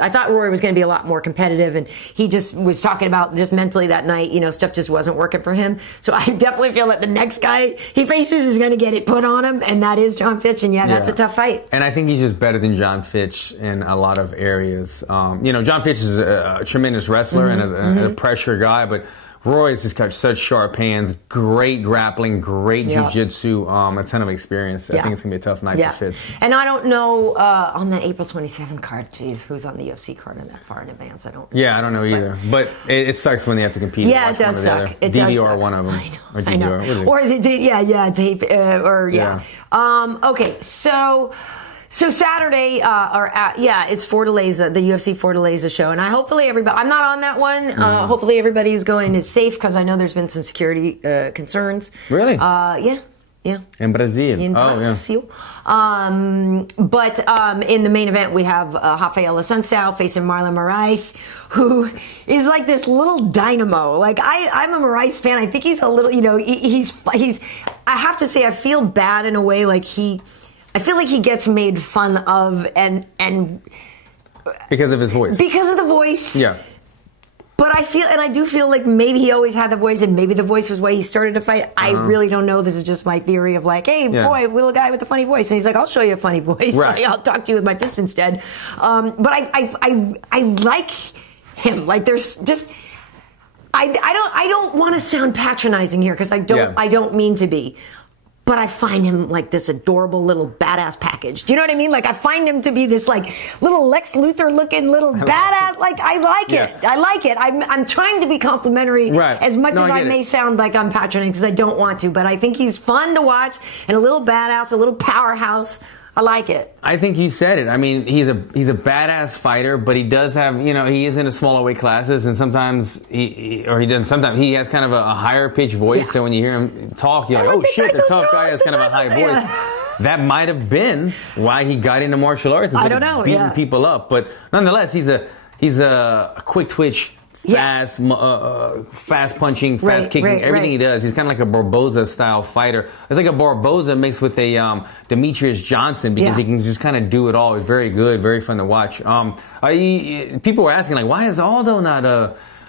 was going to be a lot more competitive, and he just was talking about just mentally that night, stuff just wasn't working for him. So I definitely feel that the next guy he faces is going to get it put on him, and that is John Fitch, and that's a tough fight. And I think he's just better than John Fitch in a lot of areas. John Fitch is a tremendous wrestler and a pressure guy, but Roy's just got such sharp hands, great grappling, great jiu-jitsu, a ton of experience. I think it's going to be a tough night for Fitz. And I don't know, on that April 27th card, who's on the UFC card in that far in advance? I don't know either. But it sucks when they have to compete. Yeah, it does suck. It does suck. one of them. I know. Okay, So Saturday, it's Fortaleza, the UFC Fortaleza show, and hopefully everybody. I'm not on that one. Hopefully everybody who's going is safe, because I know there's been some security concerns. Really? Yeah. In Brazil. Brazil. But in the main event, we have Rafael Assuncao facing Marlon Moraes, who is like this little dynamo. Like, I'm a Moraes fan. I think he's a little, he's. I have to say, I feel bad in a way. Like I feel like he gets made fun of and because of his voice. Because of the voice. Yeah. But I do feel like maybe he always had the voice, and maybe the voice was why he started to fight. I really don't know. This is just my theory of like, hey, boy, little guy with a funny voice. And he's like, I'll show you a funny voice. Right. Like, I'll talk to you with my fists instead. But I like him. Like, there's just... I don't want to sound patronizing here, because I don't mean to be. But I find him like this adorable little badass package. Do you know what I mean? Like, I find him to be this like little Lex Luthor looking little badass. Like, I like it. I like it. I'm trying to be complimentary as much as I may sound like I'm patronizing, because I don't want to. But I think he's fun to watch, and a little badass, a little powerhouse. I like it. I think you said it. I mean, he's a badass fighter, but he does have, he is in the smaller weight classes, and sometimes he has kind of a higher pitched voice. So when you hear him talk, you're like, oh shit, the tough guy has kind of a high voice. That might have been why he got into martial arts. I don't know. Beating people up, but nonetheless, he's a quick twitch. Fast punching, fast kicking, everything he does. He's kind of like a Barboza style fighter. It's like a Barboza mixed with a Demetrius Johnson, because he can just kind of do it all. He's very good, very fun to watch. People were asking, like, why is Aldo not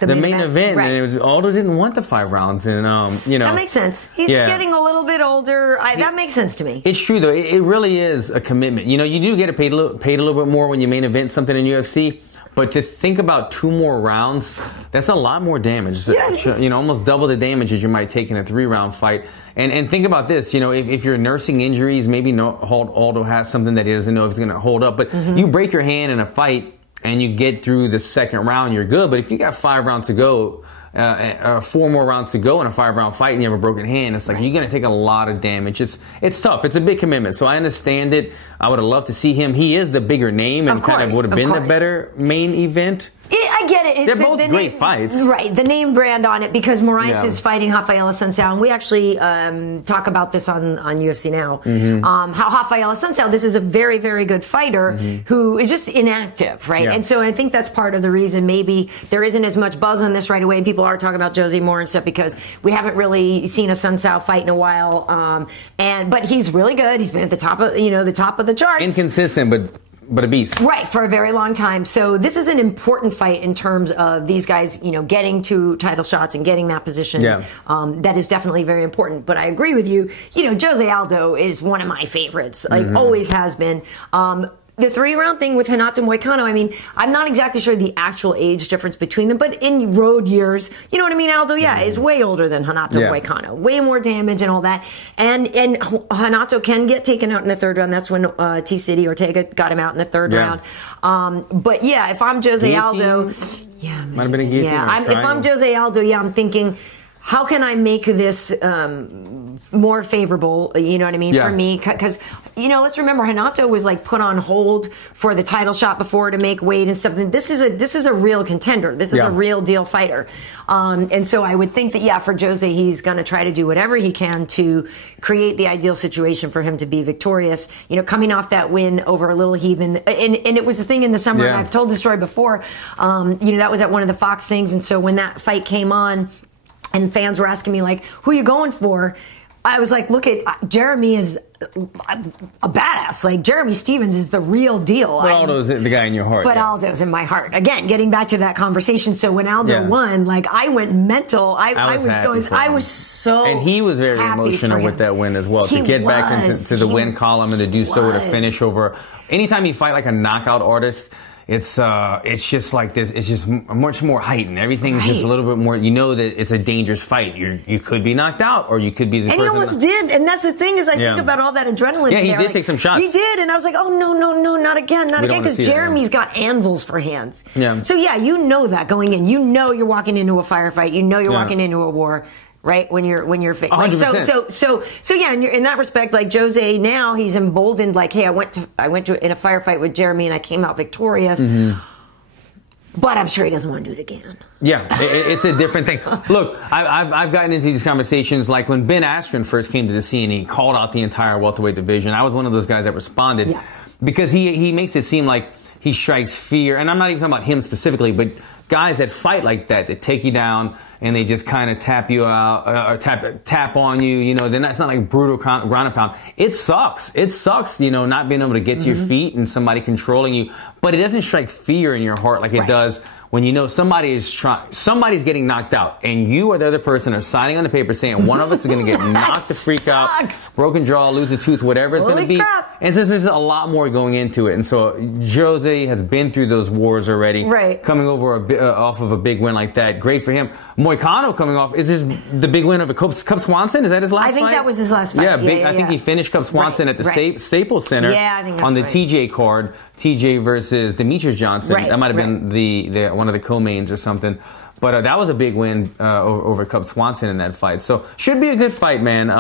the main event? And Aldo didn't want the 5 rounds, and that makes sense. He's getting a little bit older. That makes sense to me. It's true though. It really is a commitment. You do get paid a little bit more when you main event something in UFC. But to think about 2 more rounds, that's a lot more damage. Almost double the damage that you might take in a 3-round fight. And think about this, if you're nursing injuries, maybe Aldo has something that he doesn't know if it's going to hold up. But you break your hand in a fight and you get through the 2nd round, you're good. But if you got 5 rounds to go, 4 more rounds to go in a 5-round fight and you have a broken hand, it's like you're going to take a lot of damage. It's tough. It's a big commitment. So I understand it. I would have loved to see him. He is the bigger name and kind of would have been the better main event. I get it. They're both great fights. Right. The name brand on it, because Moraes is fighting Rafael Assuncao. And we actually talk about this on UFC Now. How Rafael Assuncao, this is a very, very good fighter who is just inactive, right? And so I think that's part of the reason maybe there isn't as much buzz on this right away. And people are talking about Josie Moore and stuff, because we haven't really seen Assuncao fight in a while. But he's really good. He's been at the top of the charts. Inconsistent, but a beast. Right, for a very long time. So this is an important fight in terms of these guys, getting to title shots and getting that position. That is definitely very important. But I agree with you. Jose Aldo is one of my favorites. Like, always has been. The 3-round thing with Renato and Moicano, I mean, I'm not exactly sure the actual age difference between them, but in road years, you know what I mean? Aldo, is way older than Renato and Moicano. Way more damage and all that. And Renato can get taken out in the 3rd round. That's when T-City Ortega got him out in the 3rd round. But if I'm Jose Aldo... Might have been a guillotine. If I'm Jose Aldo, I'm thinking... How can I make this more favorable, you know what I mean, for me, because, you know, let's remember, Renato was like put on hold for the title shot before to make weight and stuff. This is a real contender. This is a real deal fighter. And so I would think that, for Jose, he's going to try to do whatever he can to create the ideal situation for him to be victorious. You know, coming off that win over a little heathen, and it was the thing in the summer, and I've told the story before, you know, that was at one of the Fox things, and so when that fight came on, and fans were asking me, like, who are you going for? I was like, look, Jeremy is a badass. Like, Jeremy Stevens is the real deal. But Aldo's the guy in your heart. But Aldo's in my heart. Again, getting back to that conversation. So when Aldo won, like, I went mental. I was so And he was very emotional with that win as well. To get back into the win column and to do so with a finish over. Anytime you fight like a knockout artist, it's just like this. It's just much more heightened. Everything's just a little bit more. You know that it's a dangerous fight. You could be knocked out, or you could be the person. And he almost did. And that's the thing is, I think about all that adrenaline. Yeah, he did take some shots. He did, and I was like, oh no, not again, because Jeremy's got anvils for hands. Yeah. So you know that going in, you know you're walking into a firefight. You know you're walking into a war. Right, when you're like, so in that respect, like Jose now, he's emboldened. Like, hey, I went to in a firefight with Jeremy and I came out victorious. But I'm sure he doesn't want to do it again. Yeah, it's a different thing. Look, I've gotten into these conversations like when Ben Askren first came to the scene. He called out the entire welterweight division. I was one of those guys that responded because he makes it seem like he strikes fear, and I'm not even talking about him specifically, but guys that fight like that take you down and they just kind of tap you out or tap on you, you know, then that's not like brutal ground and pound. It sucks. It sucks, you know, not being able to get to your feet and somebody controlling you, but it doesn't strike fear in your heart like it does when you know somebody's getting knocked out, and you or the other person are signing on the paper saying one of us is going to get knocked the freak out, broken jaw, lose a tooth, whatever it's going to be. Crap. And since there's a lot more going into it, and so Jose has been through those wars already, coming over off of a big win like that, great for him. Moicano coming off, is this the big win of Cub Swanson? Is that his last fight? I think that was his last fight. Yeah, I think he finished Cub Swanson at the Staples Center on the TJ card, TJ versus Demetrius Johnson. That might have been the one of the co-mains or something. But that was a big win over Cub Swanson in that fight. So should be a good fight, man.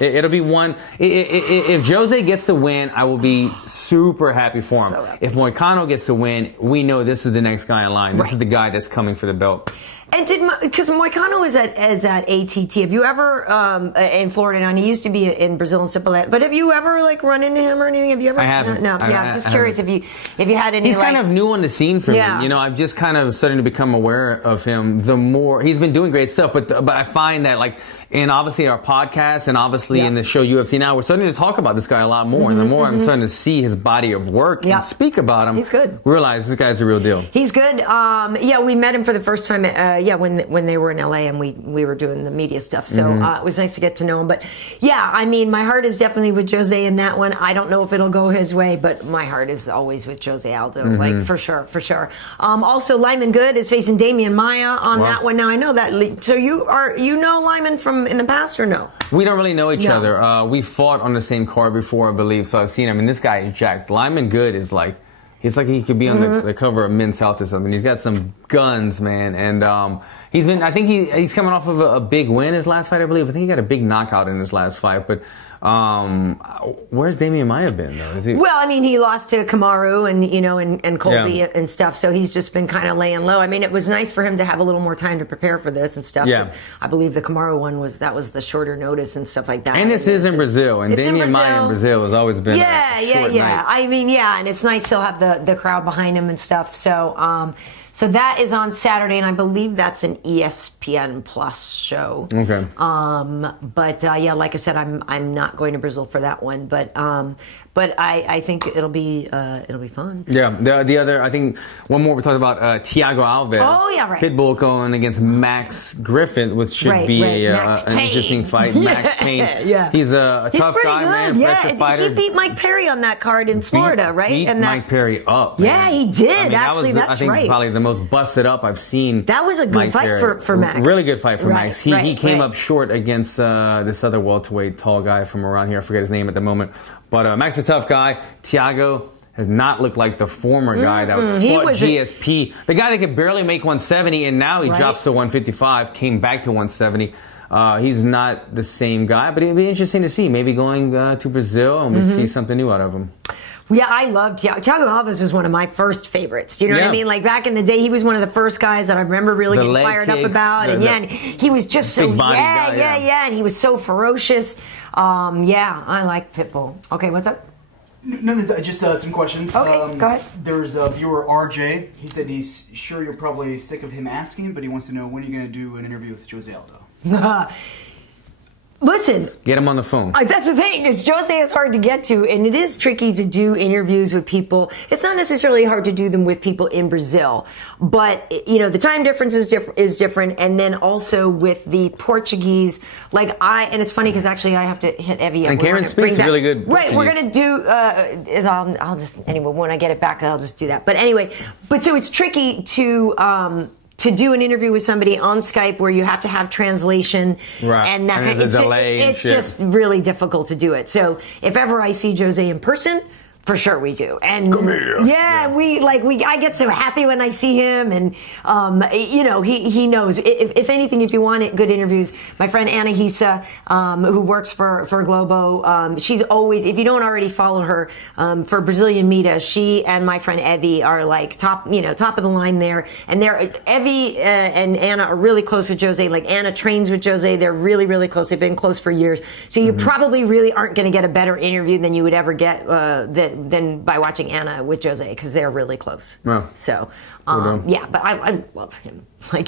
It'll be one. If Jose gets the win, I will be super happy for him. If Moicano gets the win, we know this is the next guy in line. This is the guy that's coming for the belt. And because Moicano is at ATT. Have you ever in Florida? And he used to be in Brazil and stuff like that. But have you ever like run into him or anything? Have you ever? I haven't. No. I'm just curious if you had any. He's kind of new on the scene for me. You know, I've just kind of starting to become aware of him. The more he's been doing great stuff, but I find that like. And obviously our podcast and obviously in the show UFC Now, we're starting to talk about this guy a lot more. And the more I'm starting to see his body of work and speak about him, he's good. Realize this guy's the real deal. He's good. We met him for the first time when they were in LA and we were doing the media stuff. So it was nice to get to know him. But I mean, my heart is definitely with Jose in that one. I don't know if it'll go his way, but my heart is always with Jose Aldo. Like for sure. Also, Lyman Good is facing Demian Maia on that one. Now I know that. So you know Lyman from in the past or no? We don't really know each other. We fought on the same card before, I believe, so I've seen him. I mean, this guy is jacked. Lyman Good is like, he's like he could be on the cover of Men's Health or something. He's got some guns, man, and I think he's coming off of a big win his last fight, I believe. I think he got a big knockout in his last fight, but where's Demian Maia been though? Well, I mean, he lost to Kamaru and Colby and stuff, so he's just been kind of laying low. I mean, it was nice for him to have a little more time to prepare for this and stuff. Yeah. I believe the Kamaru one was the shorter notice and stuff like that. And this is in Brazil, and Demian Maia in Brazil has always been a short night. I mean, and it's nice he'll have the crowd behind him and stuff. So so that is on Saturday, and I believe that's an ESPN Plus show. Okay. But like I said, I'm not going to Brazil for that one, but I think it'll be fun. Yeah. The other, I think one more we're talking about Thiago Alves. Oh yeah, right. Pitbull going against Max Griffin, which should be an interesting fight. Max Payne. He's a tough guy, man. Pressure fighter. He beat Mike Perry on that card in Florida, right? Beat Mike Perry up. Man. Yeah, he did. I mean, actually, that's I think right. Probably the most busted up I've seen. That was a good fight for Max. Really good fight for Max. He came up short against this other welterweight tall guy from around here. I forget his name at the moment. But Max is a tough guy. Thiago has not looked like the former guy that fought GSP. The guy that could barely make 170, and now he drops to 155, came back to 170. He's not the same guy, but it'd be interesting to see. Maybe going to Brazil and we see something new out of him. Yeah, I loved Thiago Alves was one of my first favorites. Do you know what I mean? Like back in the day, he was one of the first guys that I remember really getting fired up about. And he was just so and he was so ferocious. I like Pitbull. Okay, what's up? No, just some questions. Okay, go ahead. There's a viewer, RJ. He said he's sure you're probably sick of him asking, but he wants to know when are you going to do an interview with Jose Aldo? Listen. Get him on the phone. That's the thing, is Jose is hard to get to, and it is tricky to do interviews with people. It's not necessarily hard to do them with people in Brazil, but, you know, the time difference is different, and then also with the Portuguese, and it's funny because actually I have to hit Evie up. And Karyn speaks really good Portuguese. Right, we're going to do, I'll just, anyway, when I get it back, I'll just do that. But anyway, so it's tricky to do an interview with somebody on Skype where you have to have translation and that kind of delay. It's just really difficult to do it. So if ever I see Jose in person, for sure we do. And come here. I get so happy when I see him, and you know, he knows. If anything, if you want good interviews, my friend Anna Hisa, who works for Globo, she's always, if you don't already follow her, for Brazilian Media, she and my friend Evie are like top of the line there. And Evie and Anna are really close with Jose. Like Anna trains with Jose. They're really, really close. They've been close for years. So you probably really aren't going to get a better interview than you would ever get than by watching Anna with Jose, because they're really close. Wow. So, but I love him. I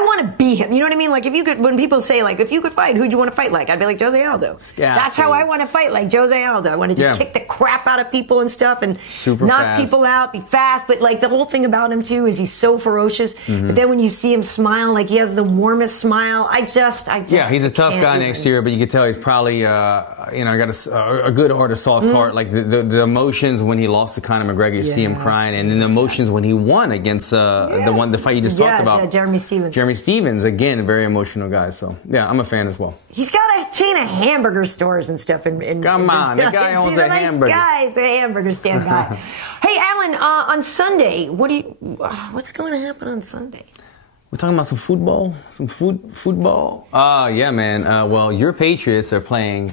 want to be him. You know what I mean? Like, when people say, like, if you could fight, who'd you want to fight like? I'd be like, Jose Aldo. Yeah, that's how I want to fight, like Jose Aldo. I want to just kick the crap out of people and stuff and knock people out, be fast. But, like, the whole thing about him, too, is he's so ferocious. But then when you see him smile, like, he has the warmest smile. I just yeah, he's a tough guy next year, but you can tell he's probably, got a good heart, a soft heart. Like, the emotions when he lost to Conor McGregor, you see him crying. And then the emotions when he won against the fight you just talked about. Yeah, Jeremy Stevens. Jeremy Stevens, again, a very emotional guy. So, yeah, I'm a fan as well. He's got a chain of hamburger stores and stuff. Come on, the guy owns a hamburger. He's a nice guy. He's a hamburger stand guy. Hey, Alan, on Sunday, what's going to happen on Sunday? We're talking about some football? Some football? Yeah, man. Well, your Patriots are playing...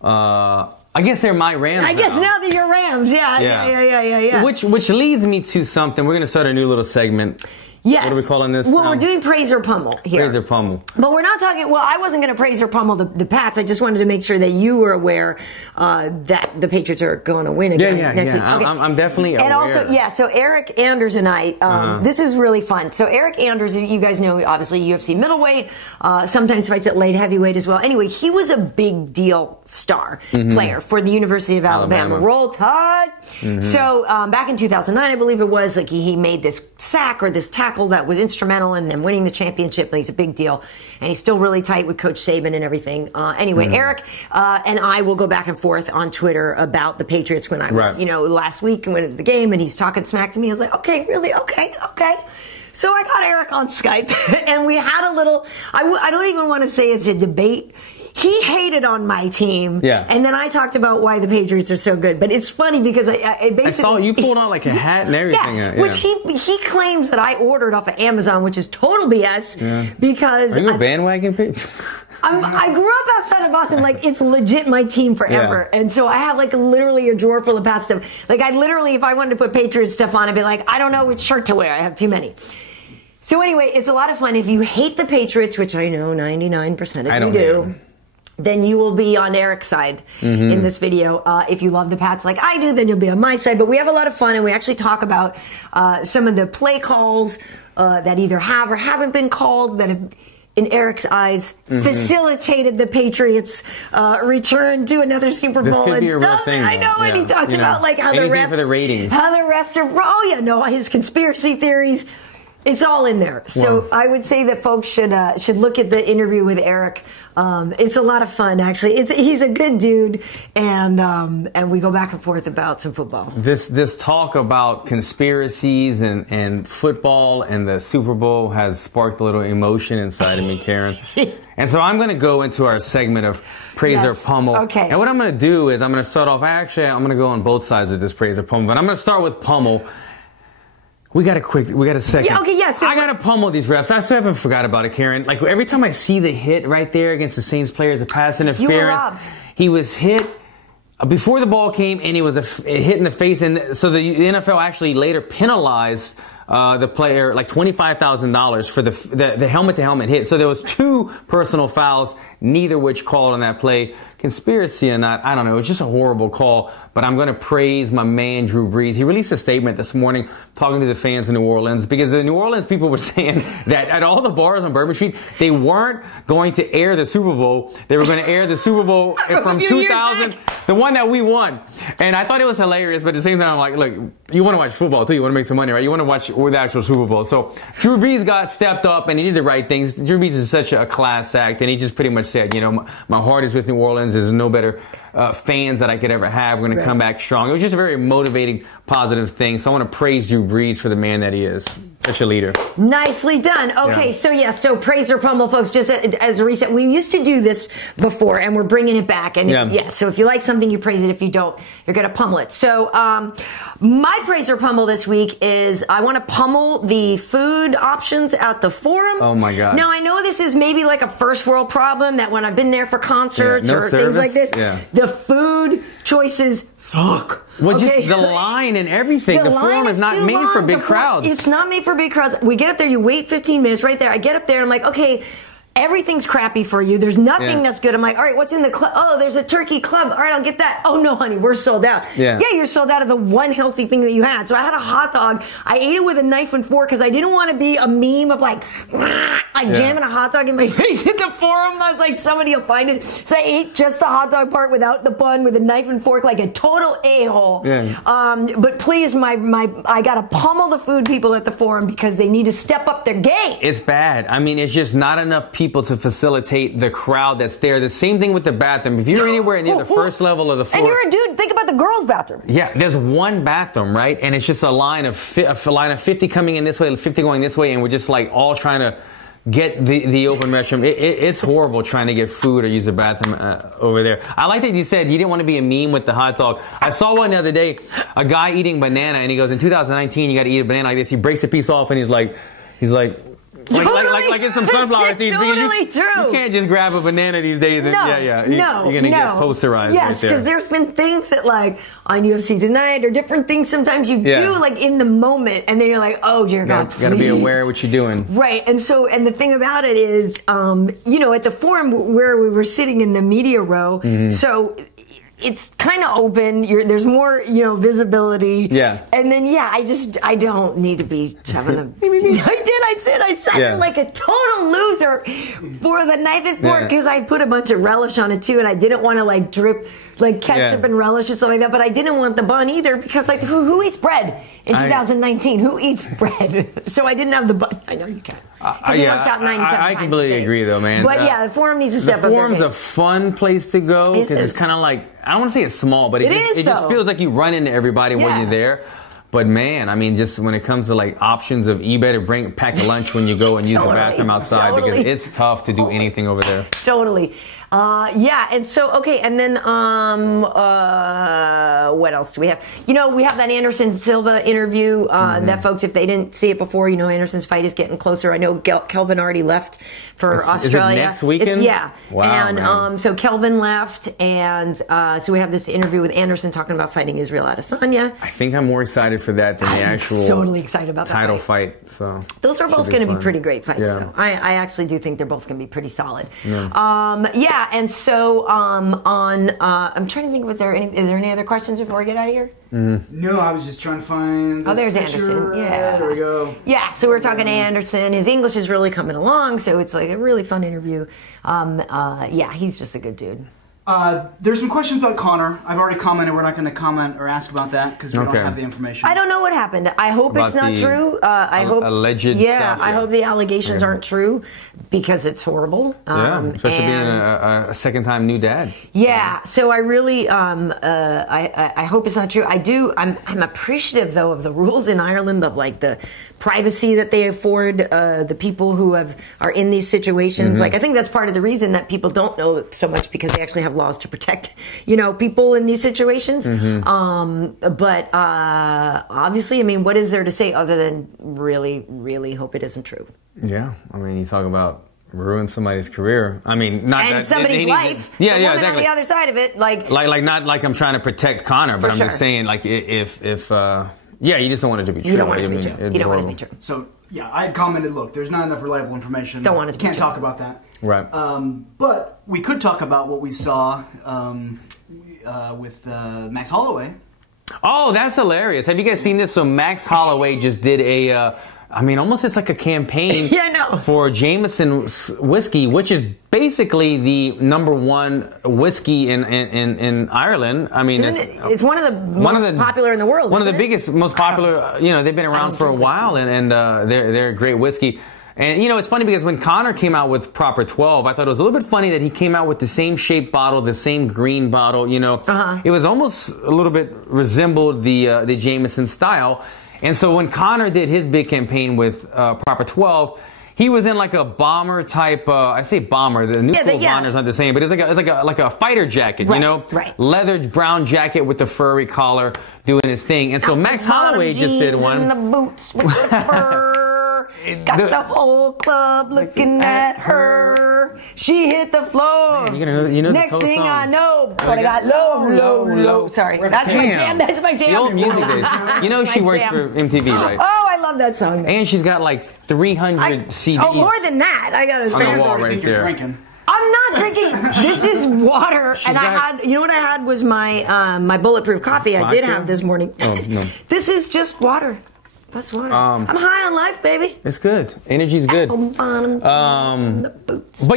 I guess they're my Rams. I guess now they're your Rams. Yeah. Which leads me to something. We're going to start a new little segment. Yes. What are we calling this? Well, we're doing praise or pummel here. Praise or pummel. But we're not talking, I wasn't going to praise or pummel the Pats. I just wanted to make sure that you were aware that the Patriots are going to win again next week. Okay. I'm definitely aware. And also, so Eric Anders and I, this is really fun. So Eric Anders, you guys know, obviously UFC middleweight, sometimes fights at light heavyweight as well. Anyway, he was a big deal star player for the University of Alabama. Roll Tide! So back in 2009, I believe it was, like he made this sack or this tackle that was instrumental in them winning the championship. He's a big deal, and he's still really tight with Coach Saban and everything. Anyway, Eric and I will go back and forth on Twitter about the Patriots when I was, last week and went to the game, and he's talking smack to me. I was like, okay, really? Okay. So I got Eric on Skype, and we had a little, I don't even want to say it's a debate. He hated on my team, and then I talked about why the Patriots are so good. But it's funny because I basically... I saw you pulled out like a hat and everything. Which he claims that I ordered off of Amazon, which is total BS, because... Are you a bandwagon pig? I grew up outside of Boston. Like, it's legit my team forever. And so I have, like, literally a drawer full of Pat stuff. Like, I literally, if I wanted to put Patriots stuff on, I'd be like, I don't know which shirt to wear. I have too many. So anyway, it's a lot of fun. If you hate the Patriots, which I know 99% of you do... then you will be on Eric's side in this video. If you love the Pats like I do, then you'll be on my side. But we have a lot of fun, and we actually talk about some of the play calls that either have or haven't been called that have, in Eric's eyes, facilitated the Patriots' return to another Super Bowl. This could be a real thing. I know, and he talks about like how the refs for the ratings. How the refs are. His conspiracy theories. It's all in there. So I would say that folks should look at the interview with Eric. It's a lot of fun, actually. He's a good dude, and we go back and forth about some football. This talk about conspiracies and football and the Super Bowl has sparked a little emotion inside of me, Karyn. And so I'm going to go into our segment of praise or pummel. Okay. And what I'm going to do is I'm going to start off. Actually, I'm going to go on both sides of this praise or pummel, but I'm going to start with pummel. We got a second. Yeah, okay, yeah. So I got to pummel these refs. I still haven't forgot about it, Karyn. Like, every time I see the hit right there against the Saints players, the pass interference. You were robbed. He was hit before the ball came, and it was a hit in the face. And so the NFL actually later penalized the player like $25,000 for the helmet-to-helmet hit. So there was 2 personal fouls, neither which called on that play. Conspiracy or not, I don't know. It's just a horrible call. But I'm going to praise my man, Drew Brees. He released a statement this morning talking to the fans in New Orleans, because the New Orleans people were saying that at all the bars on Bourbon Street, they weren't going to air the Super Bowl. They were going to air the Super Bowl from 2000, the one that we won. And I thought it was hilarious, but at the same time, I'm like, look, you want to watch football too. You want to make some money, right? You want to watch the actual Super Bowl. So Drew Brees got stepped up, and he did the right things. Drew Brees is such a class act, and he just pretty much said, you know, my heart is with New Orleans. There's no better fans that I could ever have. We're going to come back strong. It was just a very motivating, positive thing. So I want to praise Drew Brees for the man that he is. Such a leader. Nicely done. Okay, so praise or pummel, folks. Just as a reset, we used to do this before, and we're bringing it back. And so if you like something, you praise it. If you don't, you're going to pummel it. So my praise or pummel this week is I want to pummel the food options at the Forum. Oh my God. Now I know this is maybe like a first world problem, that when I've been there for concerts or things like this, the food choices suck. Well, just the line and everything. The Forum is not made for big crowds. It's not made for big crowds. We get up there, you wait 15 minutes right there. I get up there, I'm like, okay, everything's crappy for you. There's nothing that's good. I'm like, all right, what's in the club? Oh, there's a turkey club. All right, I'll get that. Oh, no, honey, we're sold out. Yeah, you're sold out of the one healthy thing that you had. So I had a hot dog. I ate it with a knife and fork because I didn't want to be a meme of like jamming a hot dog in my face at the Forum. I was like, somebody will find it. So I ate just the hot dog part without the bun with a knife and fork like a total a-hole. But please, I got to pummel the food people at the Forum because they need to step up their game. It's bad. I mean, it's just not enough people to facilitate the crowd that's there. The same thing with the bathroom. If you're anywhere near the first level of the floor, and you're a dude, think about the girls' bathroom. Yeah, there's one bathroom, right? And it's just a line of 50 coming in this way, 50 going this way, and we're just like all trying to get the open restroom. It's horrible trying to get food or use the bathroom over there. I like that you said you didn't want to be a meme with the hot dog. I saw one the other day, a guy eating banana, and he goes, in 2019, you got to eat a banana like this. He breaks a piece off, and he's like. Like it's some sunflower seeds. Totally true. You can't just grab a banana these days. And, you're going to get posterized. Yes, because there's been things that like on UFC Tonight or different things sometimes you do like in the moment, and then you're like, oh dear God, got to be aware of what you're doing. Right, and the thing about it is, at the Forum where we were sitting in the media row, so it's kind of open. There's more, visibility. Yeah. And then, I don't need to be having a. I sat there like a total loser for the knife and fork because I put a bunch of relish on it too, and I didn't want to like drip like ketchup and relish and stuff like that. But I didn't want the bun either because like who eats bread in 2019? Who eats bread? So I didn't have the bun. I know you can. It works out 97 I completely agree though, man. But the Forum needs to step up. The Forum's a fun place to go because it's kind of like, I don't want to say it's small, but it just feels like you run into everybody when you're there. But man, I mean, just when it comes to like options of you better pack a lunch when you go and use the bathroom outside because it's tough to do anything over there. Totally. And so, okay, and then, what else do we have? We have that Anderson Silva interview, that folks, if they didn't see it before, Anderson's fight is getting closer. I know Kelvin already left for Australia. Is it next weekend? Wow, and, so Kelvin left, and, so we have this interview with Anderson talking about fighting Israel Adesanya. I think I'm more excited for that than the actual totally excited about that title fight. So those are both going to be pretty great fights. Yeah. So I actually do think they're both going to be pretty solid. And so I'm trying to think, is there any other questions before we get out of here? No, I was just trying to find this there's picture. Anderson. Yeah. There we go. Yeah, so we're talking to Anderson. His English is really coming along, so it's like a really fun interview. He's just a good dude. There's some questions about Conor. I've already commented. We're not going to comment or ask about that because we don't have the information. I don't know what happened. I hope it's not true. I hope alleged stuff. I hope the allegations aren't true because it's horrible. Especially being a second-time new dad. Yeah. So I really, I hope it's not true. I'm appreciative though of the rules in Ireland of like the privacy that they afford the people who are in these situations. Like, I think that's part of the reason that people don't know so much, because they actually have laws to protect, people in these situations. But obviously, I mean, what is there to say other than really, really hope it isn't true? Yeah, I mean, you talk about ruin somebody's career. I mean, not and that somebody's life. Yeah, the woman exactly. On the other side of it, like not like I'm trying to protect Conor, but I'm just saying, like, if you just don't want it to be true. You don't want it to be true. You don't want it to be true. So yeah, I had commented, look, there's not enough reliable information. Don't want it to be Can't true. talk about that. Right. But we could talk about what we saw with Max Holloway. Oh, that's hilarious. Have you guys seen this? So Max Holloway just did almost it's like a campaign for Jameson whiskey, which is basically the #1 whiskey in Ireland. I mean, it's one of the most popular in the world. One of the biggest, most popular. They've been around for a while, and they're a great whiskey. And, it's funny because when Conor came out with Proper 12, I thought it was a little bit funny that he came out with the same shaped bottle, the same green bottle, It was almost a little bit resembled the Jameson style. And so when Conor did his big campaign with Proper 12, he was in like a bomber type, I say bomber, the neutral bomber's not the same, but it's like a fighter jacket, Right. Leather brown jacket with the furry collar doing his thing. And so Max Holloway just did one. And the boots with the fur. Got the whole club looking at her. She hit the floor. Man, Next thing I know, but I got low. Sorry, that's my jam. That's my jam. The old music days. She works for MTV, right? Oh, I love that song. And she's got like 300 CDs. Oh, more than that. I gotta say. On the wall right there. Drinking. I'm not drinking. This is water, and I had. You know what I had was my my bulletproof coffee. I did have this morning. Oh no. This is just water. That's water. I'm high on life, baby. It's good. Energy's good. But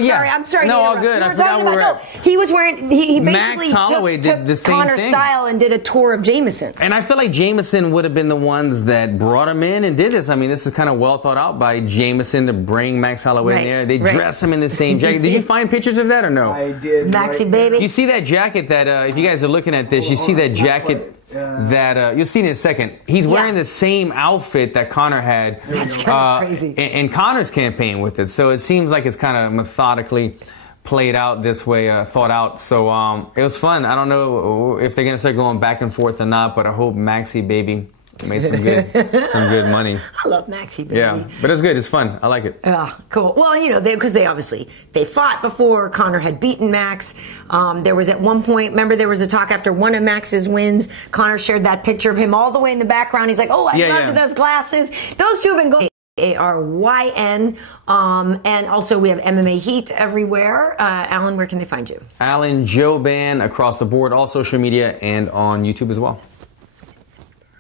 yeah. Sorry, I'm sorry. No, all good. I forgot where we were at. He was wearing. He basically Max Holloway did the same Conor thing. style and did a tour of Jameson. And I feel like Jameson would have been the ones that brought him in and did this. I mean, this is kind of well thought out by Jameson to bring Max Holloway in there. They dressed him in the same jacket. Did you find pictures of that or no? I did. Maxi baby. You see that jacket that, if you guys are looking at this, you see that jacket that, you'll see in a second. He's wearing the same outfit that Conor had. That's kind of crazy. In Conor's campaign with it. So it seems like it's kind of methodically played out this way, thought out. So it was fun. I don't know if they're going to start going back and forth or not, but I hope Maxi baby made some good money. I love Maxi baby. Yeah, but it's good. It's fun. I like it. Cool. Well, because they obviously fought before. Conor had beaten Max. There was at one point, remember there was a talk after one of Max's wins. Conor shared that picture of him all the way in the background. He's like, oh, I love those glasses. Those two have been going. ARYN. And also we have MMA Heat everywhere. Alan, where can they find you? Alan Jouban across the board, all social media and on YouTube as well.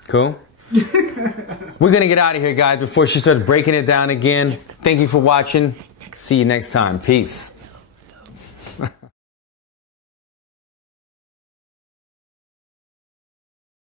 Cool. We're going to get out of here, guys, before she starts breaking it down again. Thank you for watching. See you next time. Peace.